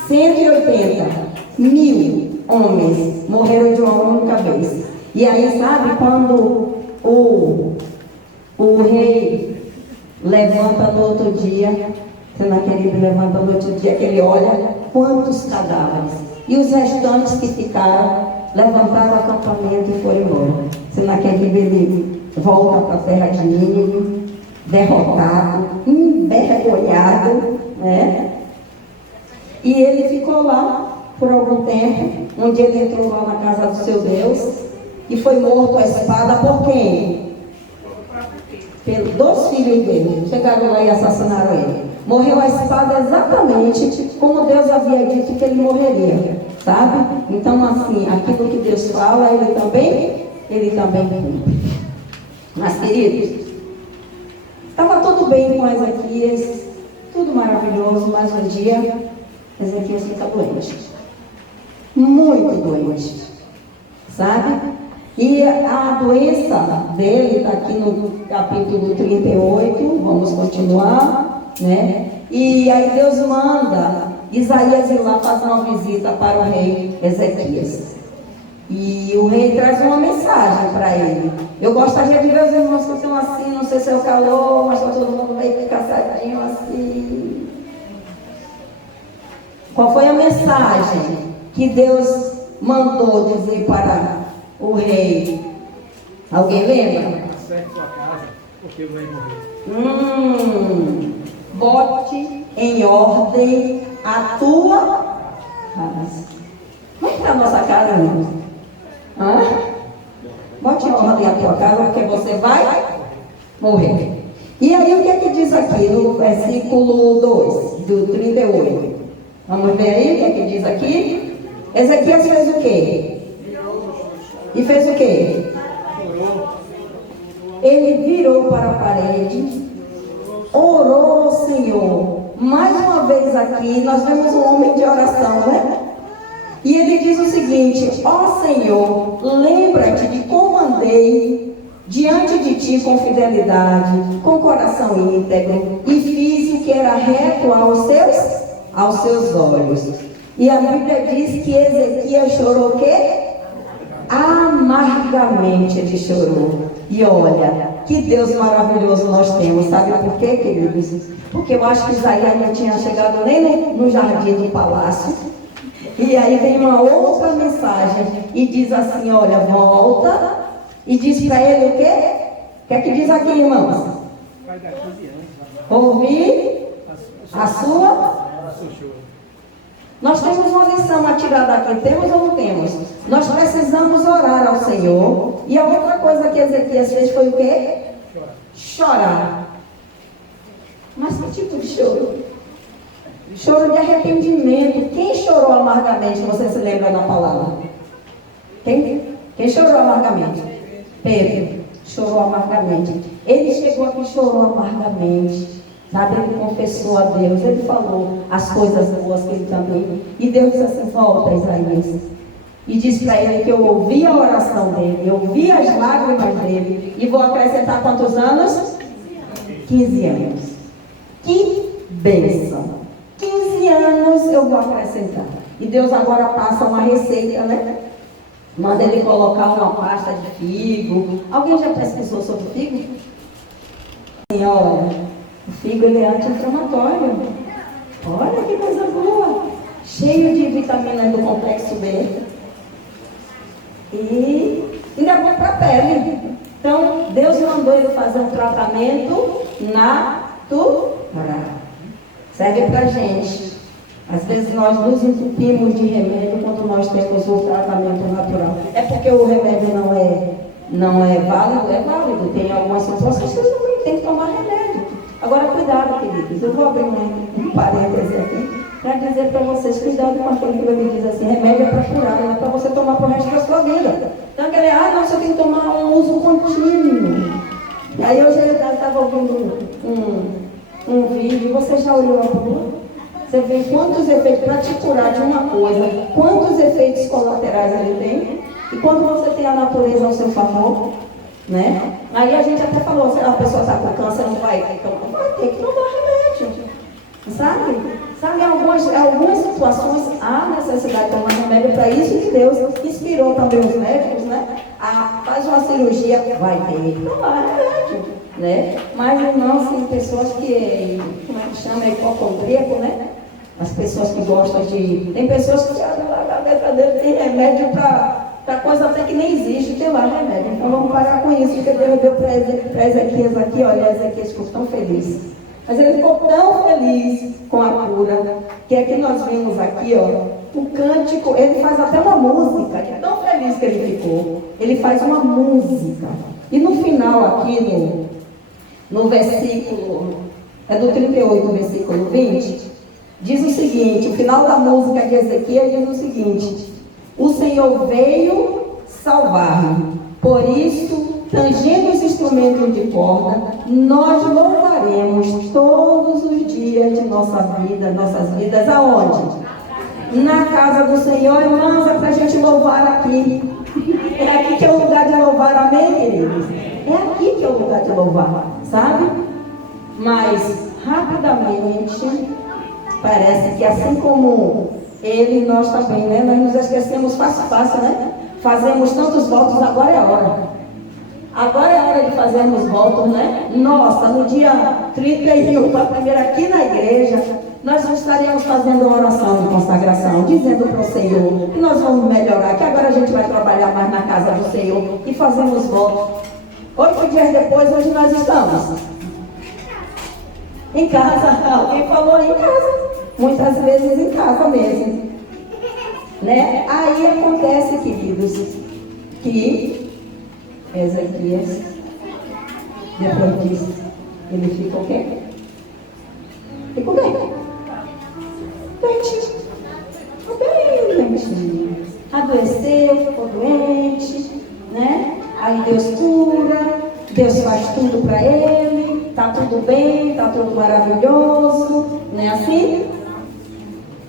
180 mil homens morreram de uma única vez. E aí, sabe, quando o rei levanta no outro dia, Senaqueribe levanta no outro dia que ele olha quantos cadáveres. E os restantes que ficaram levantaram o acampamento e foram embora. Senaqueribe ele volta para a terra de Nínive, derrotado, envergonhado, né? E ele ficou lá por algum tempo. Um dia ele entrou lá na casa do seu Deus e foi morto à espada por quem? Pelos 2 filhos dele. Chegaram lá e assassinaram ele. Morreu à espada exatamente como Deus havia dito que ele morreria, sabe? Então, assim, aquilo que Deus fala, ele também cumpre. Mas, queridos, estava tudo bem com Ezequias, tudo maravilhoso, mas um dia Ezequias fica doente, muito doente, sabe? E a doença dele está aqui no capítulo 38, vamos continuar, né? E aí Deus manda Isaías ir lá fazer uma visita para o rei Ezequias. E o rei traz uma mensagem para ele. Eu gostaria de ver os irmãos que estão assim, não sei se é o calor, mas está todo mundo meio cansadinho assim. Qual foi a mensagem que Deus mandou dizer para o rei? Alguém lembra? Acerte sua casa, porque o rei morreu. Bote em ordem a tua casa. Vamos para a nossa casa, irmãos? Bote em ordem a tua casa, porque você vai morrer. E aí o que é que diz aqui no versículo 2 do 38? Vamos ver aí o que é que diz aqui? Ezequias fez o quê? E fez o quê? Ele virou para a parede, orou ao Senhor. Mais uma vez aqui, nós vemos um homem de oração, né? E ele diz o seguinte: ó Senhor, lembra-te de como andei diante de ti com fidelidade, com coração íntegro, e fiz o que era reto aos seus olhos. E a Bíblia diz que Ezequias chorou o quê? Amargamente ele chorou. E olha, que Deus maravilhoso nós temos. Sabe por quê, queridos? Porque eu acho que Isaías não tinha chegado nem no jardim do palácio. E aí vem uma outra mensagem e diz assim: olha, volta. E diz para ele o quê? O que é que diz aqui, irmãos? Ouvir a sua. Nós temos uma lição a tirar daqui, temos ou não temos? Nós precisamos orar ao Senhor. E a outra coisa que Ezequias fez foi o quê? Chorar. Mas que tipo de choro? Choro de arrependimento. Quem chorou amargamente? Você se lembra da palavra? Quem chorou amargamente? Pedro chorou amargamente. Ele chegou aqui e chorou amargamente. Sabe, ele confessou a Deus, ele falou as coisas boas que ele também. E Deus disse assim: volta, Isaías. E disse para ele que eu ouvi a oração dele, eu ouvi as lágrimas dele. E vou acrescentar quantos anos? 15 anos. Que bênção! 15 anos eu vou acrescentar. E Deus agora passa uma receita, né? Manda ele colocar uma pasta de figo. Alguém já pesquisou sobre figo? Sim, olha. O figo ele é anti-inflamatório. Olha que coisa boa. Cheio de vitaminas do complexo B. E ainda é bom para a pele. Então, Deus mandou ele fazer um tratamento natural. Serve para a gente. Às vezes nós nos entupimos de remédio quando nós temos o tratamento natural. É porque o remédio não é válido? É válido. Tem algumas situações que você não tem que tomar remédio. Agora, cuidado, queridos. Eu vou abrir um parêntese aqui para dizer para vocês: cuidado com aquilo que ele diz assim: remédio é para curar, não é para você tomar para o resto da sua vida. Então, aquele, não, você tem que tomar um uso contínuo. E aí, eu já estava ouvindo um vídeo, você já olhou a bula? Você vê quantos efeitos, para te curar de uma coisa, quantos efeitos colaterais ele tem. E quando você tem a natureza ao seu favor, né? Aí a gente até falou: se a pessoa está com câncer, não vai ter que tomar remédio. Sabe, algumas situações há necessidade de tomar remédio. Para isso que Deus inspirou também os médicos, né? Faz uma cirurgia, vai ter que tomar remédio, né? Mas não, tem pessoas que, como é que chama hipocondríaco, né? As pessoas que gostam de... Tem pessoas que a letra dele tem remédio para coisa até que nem existe, tem lá remédio. Então vamos parar com isso, porque Deus deu para Ezequias aqui, olha, Ezequias ficou tão feliz. Mas ele ficou tão feliz com a cura, que aqui nós vimos aqui, ó, o cântico, ele faz até uma música, que é tão feliz que ele ficou. Ele faz uma música. E no final aqui, no versículo, é do 38, versículo 20, diz o seguinte, o final da música de Ezequias diz o seguinte: o Senhor veio salvar-me, por isso, tangendo os instrumentos de corda, nós louvaremos todos os dias de nossas vidas, aonde? Na casa do Senhor. Irmãos, é para a gente louvar aqui. É aqui que é o lugar de louvar, amém, queridos? É aqui que é o lugar de louvar, sabe? Mas, rapidamente, parece que assim como ele, nós também, né? Nós nos esquecemos fácil, né? Fazemos tantos votos, agora é a hora. Agora é a hora de fazermos votos, né? Nossa, no dia 31, para primeiro aqui na igreja, nós estaremos fazendo uma oração de consagração, dizendo para o Senhor que nós vamos melhorar, que agora a gente vai trabalhar mais na casa do Senhor e fazemos votos. 8 dias depois, hoje nós estamos em casa. Alguém falou em casa, muitas vezes em casa mesmo, né? Aí acontece, queridos, que Ezequias, depois disso, ele fica o quê? Fica o quê? Doente. Ficou bem doentinho. Adoeceu, ficou doente, né? Aí Deus cura, Deus faz tudo para ele, tá tudo bem, tá tudo maravilhoso, não é assim?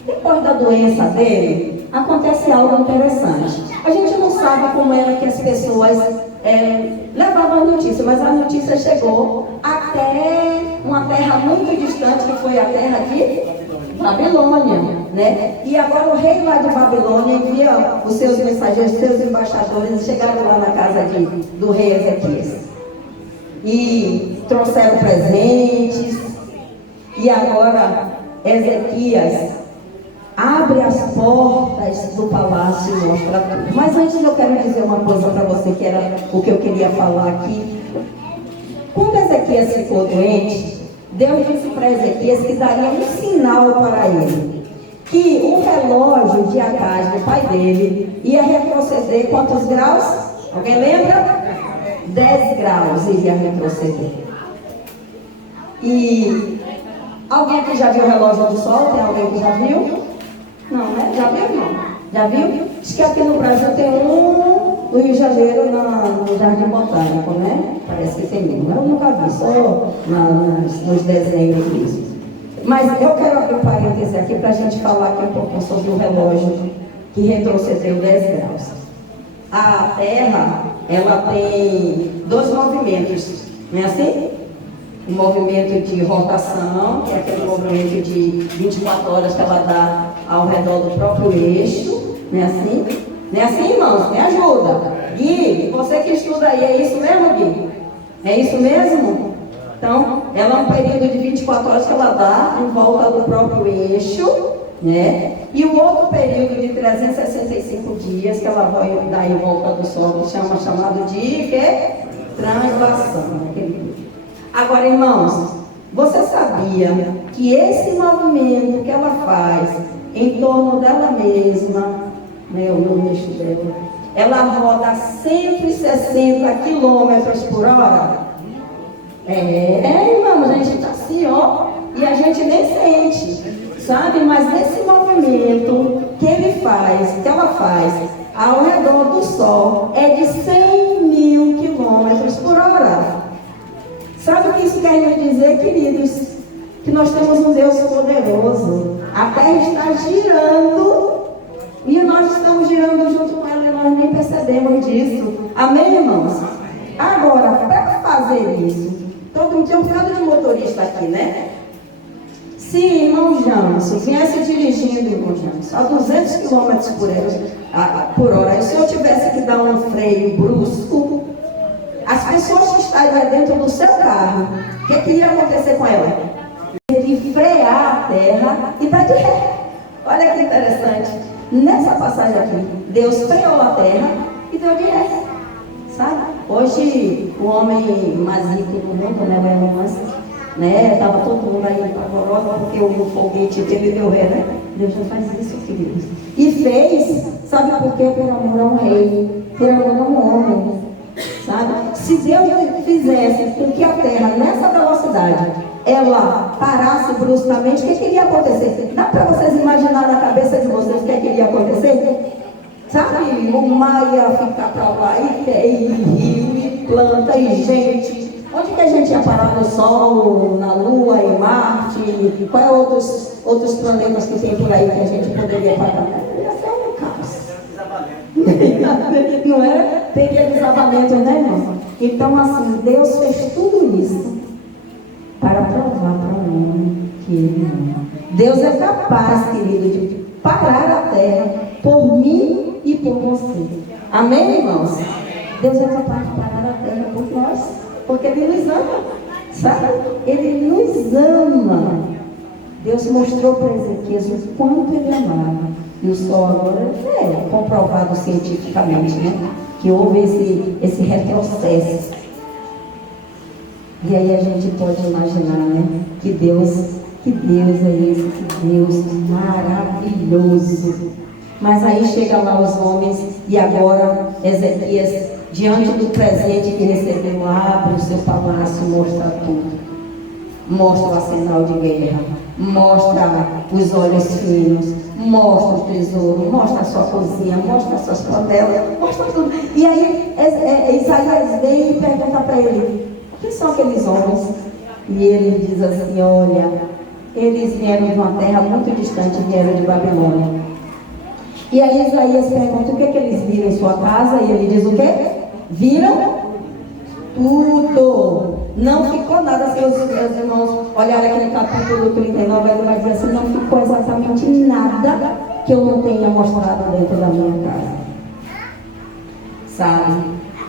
Depois da doença dele, acontece algo interessante. A gente não sabe como era que as pessoas levavam a notícia, mas a notícia chegou até uma terra muito distante, que foi a terra de Babilônia, né? E agora o rei lá de Babilônia envia os seus mensageiros, os seus embaixadores, e chegaram lá na casa do rei Ezequias. E trouxeram presentes. E agora Ezequias abre as portas do palácio e mostra tudo. Mas antes eu quero dizer uma coisa para você, que era o que eu queria falar aqui. Quando Ezequias ficou doente, Deus disse para Ezequias que daria um sinal para ele, que o relógio de Acaz, do pai dele, ia retroceder quantos graus? Alguém lembra? 10 graus iria retroceder. E alguém aqui já viu o relógio do sol? Tem alguém que já viu? Não, né? Já viu, não? Já viu? Diz que aqui no Brasil tem um no Rio de Janeiro, no Jardim Botânico, né? Parece que tem um. Eu nunca vi, só nos desenhos mesmo. Mas eu quero abrir um parêntese aqui para a gente falar aqui um pouquinho sobre o relógio que retrocedeu 10 graus. A Terra, ela tem 2 movimentos, não é assim? O movimento de rotação, que é aquele movimento de 24 horas que ela dá ao redor do próprio eixo, não é assim? Não é assim, irmãos? Me ajuda. Gui, você que estuda aí, é isso mesmo, Gui? É isso mesmo? Então, ela é um período de 24 horas que ela dá em volta do próprio eixo, né? E o outro período de 365 dias que ela vai dar em volta do Sol, chamado de quê? Translação. Agora, irmãos, você sabia que esse movimento que ela faz em torno dela mesma, né, no eixo dela, ela roda 160 km por hora? Irmãos, a gente está assim, ó, e a gente nem sente, sabe? Mas esse movimento que ela faz ao redor do Sol é de 100.000 km por hora. Sabe o que isso quer dizer, queridos? Que nós temos um Deus poderoso. A Terra está girando e nós estamos girando junto com ela e nós nem percebemos disso. Amém, irmãos? Agora, para fazer isso, todo dia um bocado de motorista aqui, né? Se irmão Janso viesse dirigindo, irmão Janso, a 200 km por hora, e se eu tivesse que dar um freio brusco, as pessoas que estariam dentro do seu carro, o que ia acontecer com ela? Ele Nessa passagem aqui, Deus freou a terra e deu de ré, sabe? Hoje, o homem mais rico do mundo, né, o Elon Musk, né, estava todo mundo aí pavorosa porque o foguete dele deu ré, né? Deus não faz isso, queridos. E fez, sabe por quê? Por amor a um rei, por amor a um homem, sabe? Se Deus fizesse com que a terra, nessa velocidade, ela parasse bruscamente, o que iria acontecer? Dá para vocês imaginar na cabeça de vocês o que iria acontecer? Sabe, o mar ia ficar para lá, e rio, e planta, e gente. Onde que a gente ia parar? No Sol, na Lua, em Marte? Quais outros planetas que tem por aí que a gente poderia parar? Ia ser um caos. Não era? Teria desabamento, né, irmão? Então, assim, Deus fez tudo isso para provar para o homem que ele ama. Deus é capaz, querido, de parar a terra por mim e por você. Amém, irmãos? Deus é capaz de parar a terra por nós, porque Ele nos ama, sabe? Ele nos ama. Deus mostrou para Ezequias o quanto Ele amava. E o sol agora é comprovado cientificamente, né? Que houve esse retrocesso. E aí a gente pode imaginar, né? Que Deus é esse, que Deus maravilhoso. Mas aí chega lá os homens e agora Ezequias, diante do presente que recebeu, abre o seu palácio, mostra tudo. Mostra o arsenal de guerra, mostra os olhos finos, mostra o tesouro, mostra a sua cozinha, mostra as suas panelas, mostra tudo. E aí Isaías vem e pergunta para ele: quem são aqueles homens? E ele diz assim: olha, eles vieram de uma terra muito distante, vieram de Babilônia. E aí Isaías pergunta: o que eles viram em sua casa? E ele diz o quê? Viram tudo. Não ficou nada. Se os meus irmãos olharem aqui no capítulo 39, ele vai dizer assim: não ficou exatamente nada que eu não tenha mostrado dentro da minha casa. Sabe?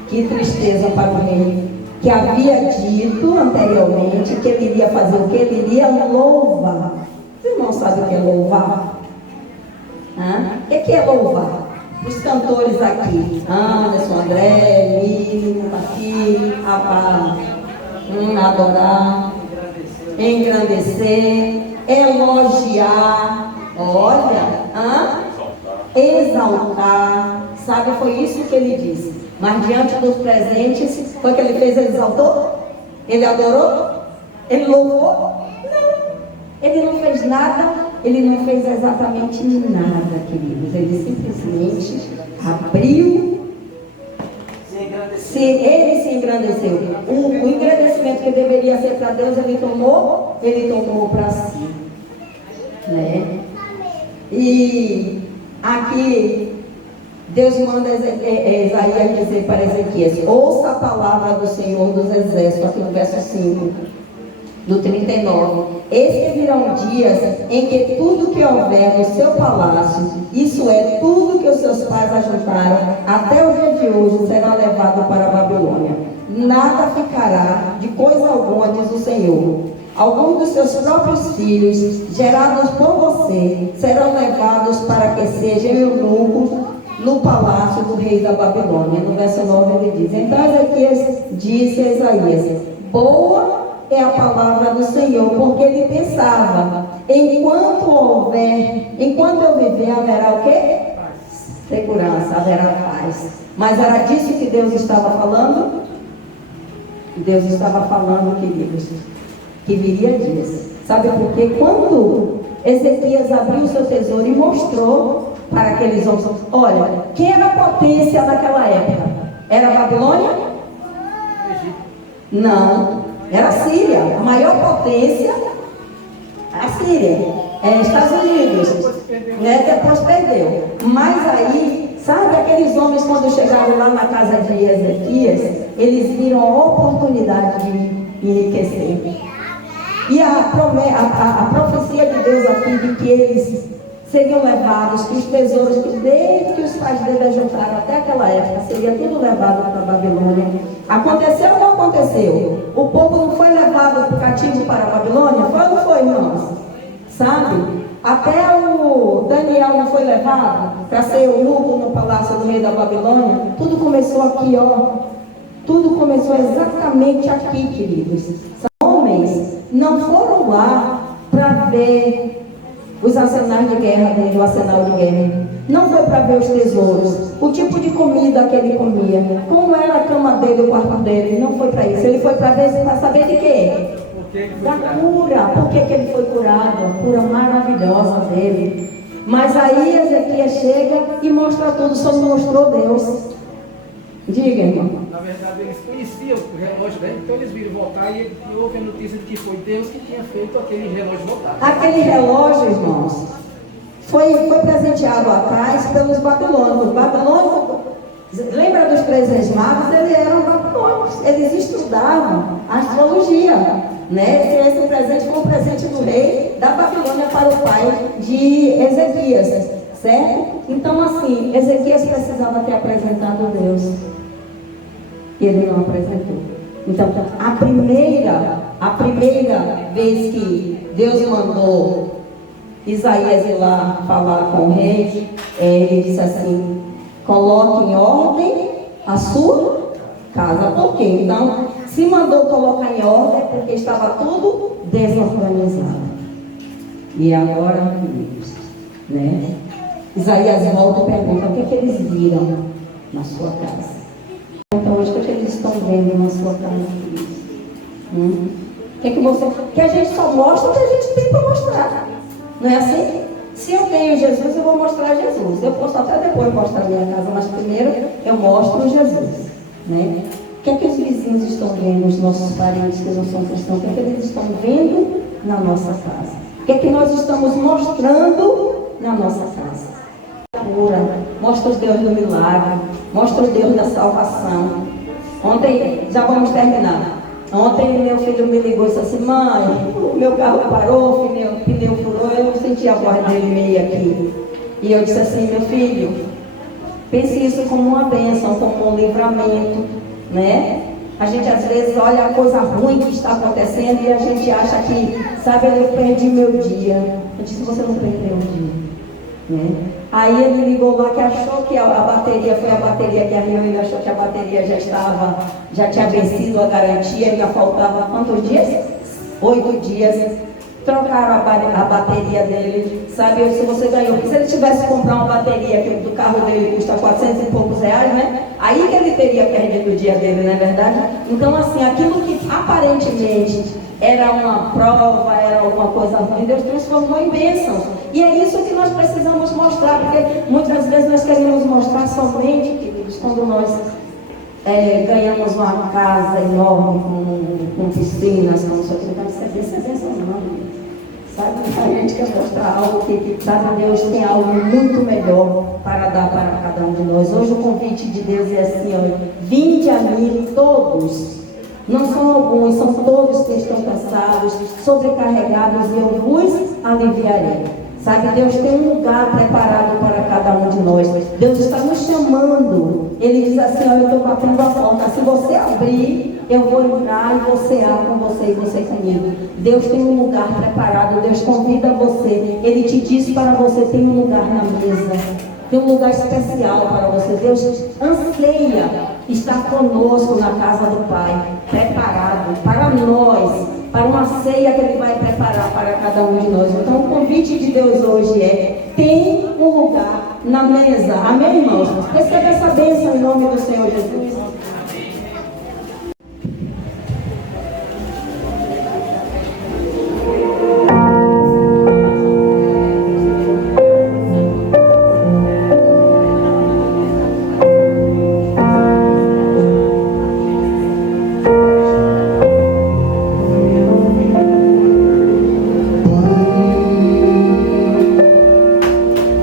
Que tristeza para o rei, que havia dito anteriormente que ele iria fazer o que? Ele iria louvar. Os irmãos sabem o que é louvar? O que é louvar? Os cantores aqui, Anderson, André, Miriam, aqui, adorar, engrandecer, elogiar, olha, exaltar. Sabe, foi isso que ele disse. Mas diante dos presentes, foi o que ele fez? Ele exaltou? Ele adorou? Ele louvou? Não. Ele não fez nada. Ele não fez exatamente nada, queridos. Ele simplesmente abriu. Ele se engrandeceu. O engrandecimento que deveria ser para Deus, ele tomou para si. Né? E aqui Deus manda Isaías dizer para Ezequias: ouça a palavra do Senhor dos Exércitos, aqui no verso 5, do 39. Eis que virão dias em que tudo que houver no seu palácio, isso é, tudo que os seus pais ajuntaram até o dia de hoje, será levado para a Babilônia. Nada ficará de coisa alguma, diz o Senhor. Alguns dos seus próprios filhos, gerados por você, serão levados para que sejam eunucos no palácio do rei da Babilônia. No verso 9 ele diz: então Ezequias disse a Isaías: boa é a palavra do Senhor, porque ele pensava: enquanto eu viver, haverá o quê? Segurança, haverá paz. Mas era disso que Deus estava falando? Deus estava falando, queridos, que viria dias. Sabe por quê? Quando Ezequias abriu o seu tesouro e mostrou para aqueles homens, olha, quem era a potência naquela época? Era a Babilônia? Não, era a Síria. A maior potência, a Síria, Estados Unidos, né? Depois perdeu. Mas aí, sabe, aqueles homens, quando chegaram lá na casa de Ezequias, eles viram a oportunidade de enriquecer. E a profecia de Deus aqui, de que eles seriam levados, que os tesouros que desde que os pais deles juntaram até aquela época, seria tudo levado para a Babilônia. Aconteceu ou não aconteceu? O povo não foi levado cativo para a Babilônia? Foi ou não foi, irmãos? Sabe? Até o Daniel não foi levado para ser eunuco no palácio do rei da Babilônia. Tudo começou aqui, ó. Tudo começou exatamente aqui, queridos. Homens não foram lá para ver os arsenais de guerra dele, o arsenal de guerra. Não foi para ver os tesouros, o tipo de comida que ele comia, como era a cama dele, o quarto dele. Não foi para isso. Ele foi para ver, para saber de quê? Da cura. Por que ele foi curado? A cura maravilhosa dele. Mas aí Ezequias chega e mostra tudo, só não mostrou Deus. Diga, irmão. Na verdade, eles conheciam o relógio, né? Então eles viram voltar e houve a notícia de que foi Deus que tinha feito aquele relógio voltar. Aquele relógio, irmãos, foi presenteado a Acais pelos babilônicos. Lembra dos 3 reis magos? Eles eram babilônicos. Eles estudavam astrologia, né? Esse presente foi um presente do rei da Babilônia para o pai de Ezequias, certo? Então, assim, Ezequias precisava ter apresentado Deus. E ele não apresentou. Então, a primeira vez que Deus mandou Isaías ir lá falar com o rei, ele disse assim: coloque em ordem a sua casa. Por quê? Então, se mandou colocar em ordem, porque estava tudo desorganizado. E agora, né? Isaías volta e pergunta: o que eles viram na sua casa? Então, hoje, o que eles estão vendo na sua casa? Que a gente só mostra o que a gente tem para mostrar. Não é assim? Se eu tenho Jesus, eu vou mostrar Jesus. Eu posso até depois mostrar a minha casa, mas primeiro eu mostro Jesus, né? O que os vizinhos estão vendo, os nossos parentes que não são cristãos? O que eles estão vendo na nossa casa? O que nós estamos mostrando na nossa casa? Mostra o Deus do milagre, mostra o Deus da salvação. Ontem, já vamos terminar. Ontem meu filho me ligou e disse assim: mãe, o meu carro parou, o pneu furou, eu senti a voz dele meio aqui. E eu disse assim: meu filho, pense isso como uma bênção, como um livramento, né? A gente às vezes olha a coisa ruim que está acontecendo e a gente acha que, sabe, eu perdi meu dia. Eu disse: você não perdeu o dia, né? Aí ele ligou lá que achou que a bateria foi a bateria que arriou, ele achou que a bateria já tinha vencido a garantia, ainda faltava quantos dias? 8 dias. Trocaram a bateria dele, sabe? Se você ganhou, se ele tivesse que comprar uma bateria que do carro dele custa 400 e poucos reais, né? Aí que ele teria perdido o dia dele, não é verdade? Então, assim, aquilo que aparentemente era uma prova, era alguma coisa ruim, Deus transformou em bênção. E é isso que nós precisamos mostrar, porque muitas vezes nós queremos mostrar somente, queridos, quando nós ganhamos uma casa enorme, com piscinas, com isso aqui, então isso é bênção não. Sabe? A gente quer mostrar algo que, sabe, Deus tem algo muito melhor para dar para cada um de nós. Hoje o convite de Deus é assim: ó, vinde a mim todos. Não são alguns, são todos que estão cansados, sobrecarregados, e eu vos aliviarei. Sabe, Deus tem um lugar preparado para cada um de nós. Deus está nos chamando. Ele diz assim: ó, eu estou batendo a porta. Se você abrir, eu vou entrar e vou cear com você e você comigo. Deus tem um lugar preparado. Deus convida você. Ele te diz para você: tem um lugar na mesa. Tem um lugar especial para você. Deus anseia estar conosco na casa do Pai, preparado para nós, para uma ceia que Ele vai preparar para cada um de nós. Então o convite de Deus hoje é: tem um lugar na mesa. Amém, irmãos? Receba essa bênção em nome do Senhor Jesus.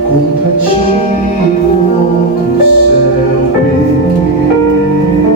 Contra ti, o céu pequeno.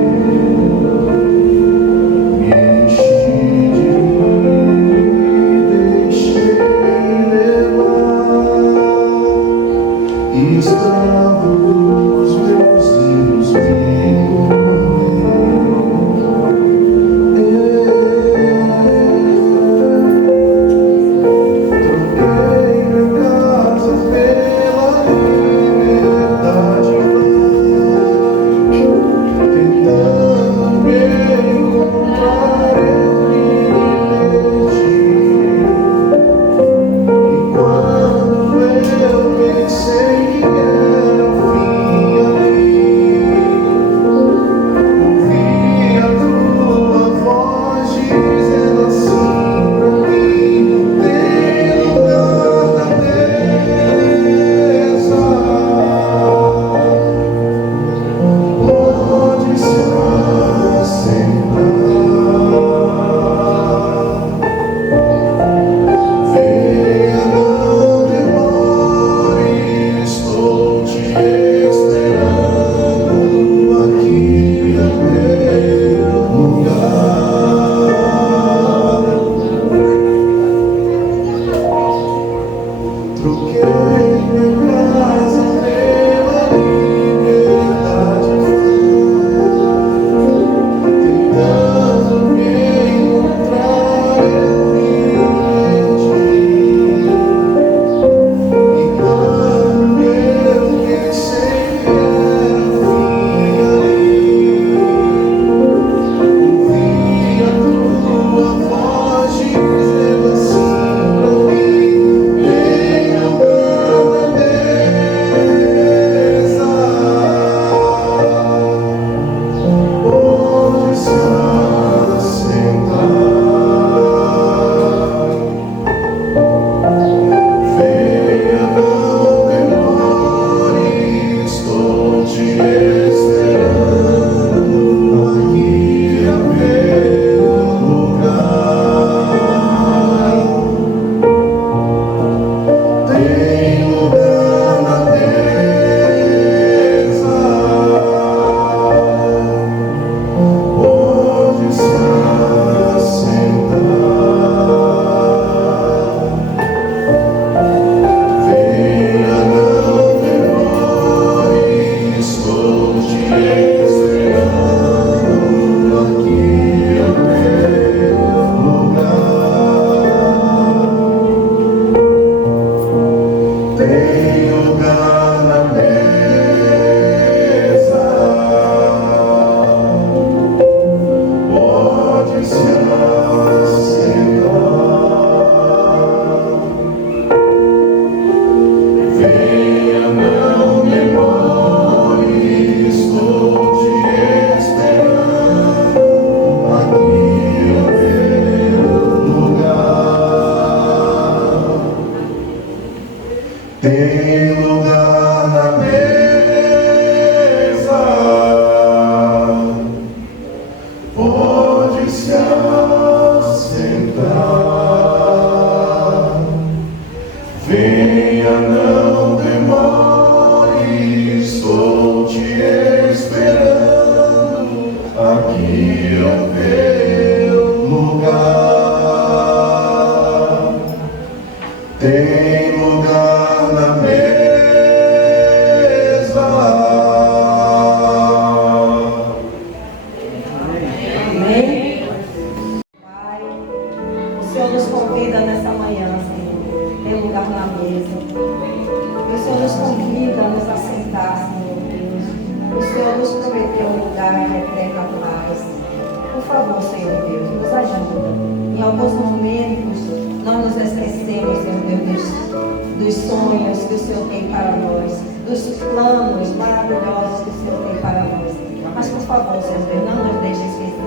tem lugar na mesa. Amém? Pai, o Senhor nos convida nessa manhã, Senhor, tem lugar na mesa. O Senhor nos convida a nos assentar, Senhor Deus. O Senhor nos prometeu um lugar de eterna paz. Por favor, Senhor Deus, nos ajuda. Em alguns momentos, nós nos esquecemos, Senhor Deus, dos sonhos que o Senhor tem para nós, dos planos maravilhosos que o Senhor tem para nós. Mas, por favor, Senhor Deus, não nos deixe esquecer.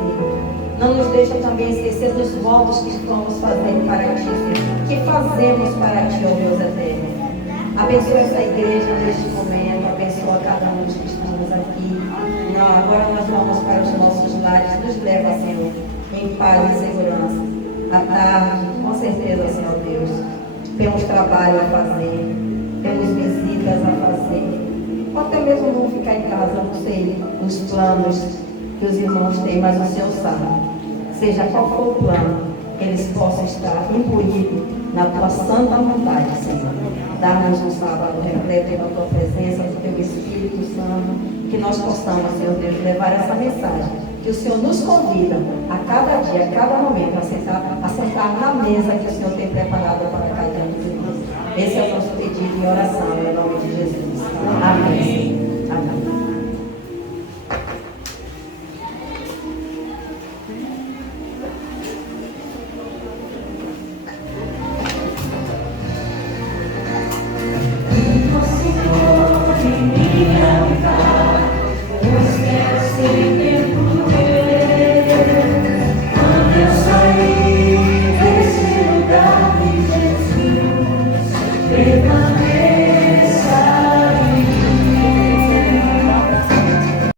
Não nos deixe também esquecer dos votos que vamos fazer para Ti, Senhor. Que fazemos para Ti, ó Deus eterno. Abençoa essa igreja neste momento, abençoa cada um dos que estamos aqui. Agora nós vamos para os nossos lares, nos leva, Senhor, em paz e segurança. À tarde, com certeza, Senhor Deus, temos trabalho a fazer, temos visitas a fazer, ou até mesmo não ficar em casa, não sei os planos que os irmãos têm, mas o Senhor sabe. Seja qual for o plano, que eles possam estar imbuídos na Tua santa vontade, Senhor. Dar-nos um sábado repleto da Tua presença, do Teu Espírito Santo, que nós possamos, Senhor Deus, levar essa mensagem, que o Senhor nos convida a cada dia, a cada momento, a sentar na mesa que o Senhor tem preparado para cada um de nós. Esse é o nosso pedido e oração, em nome de Jesus. Amém.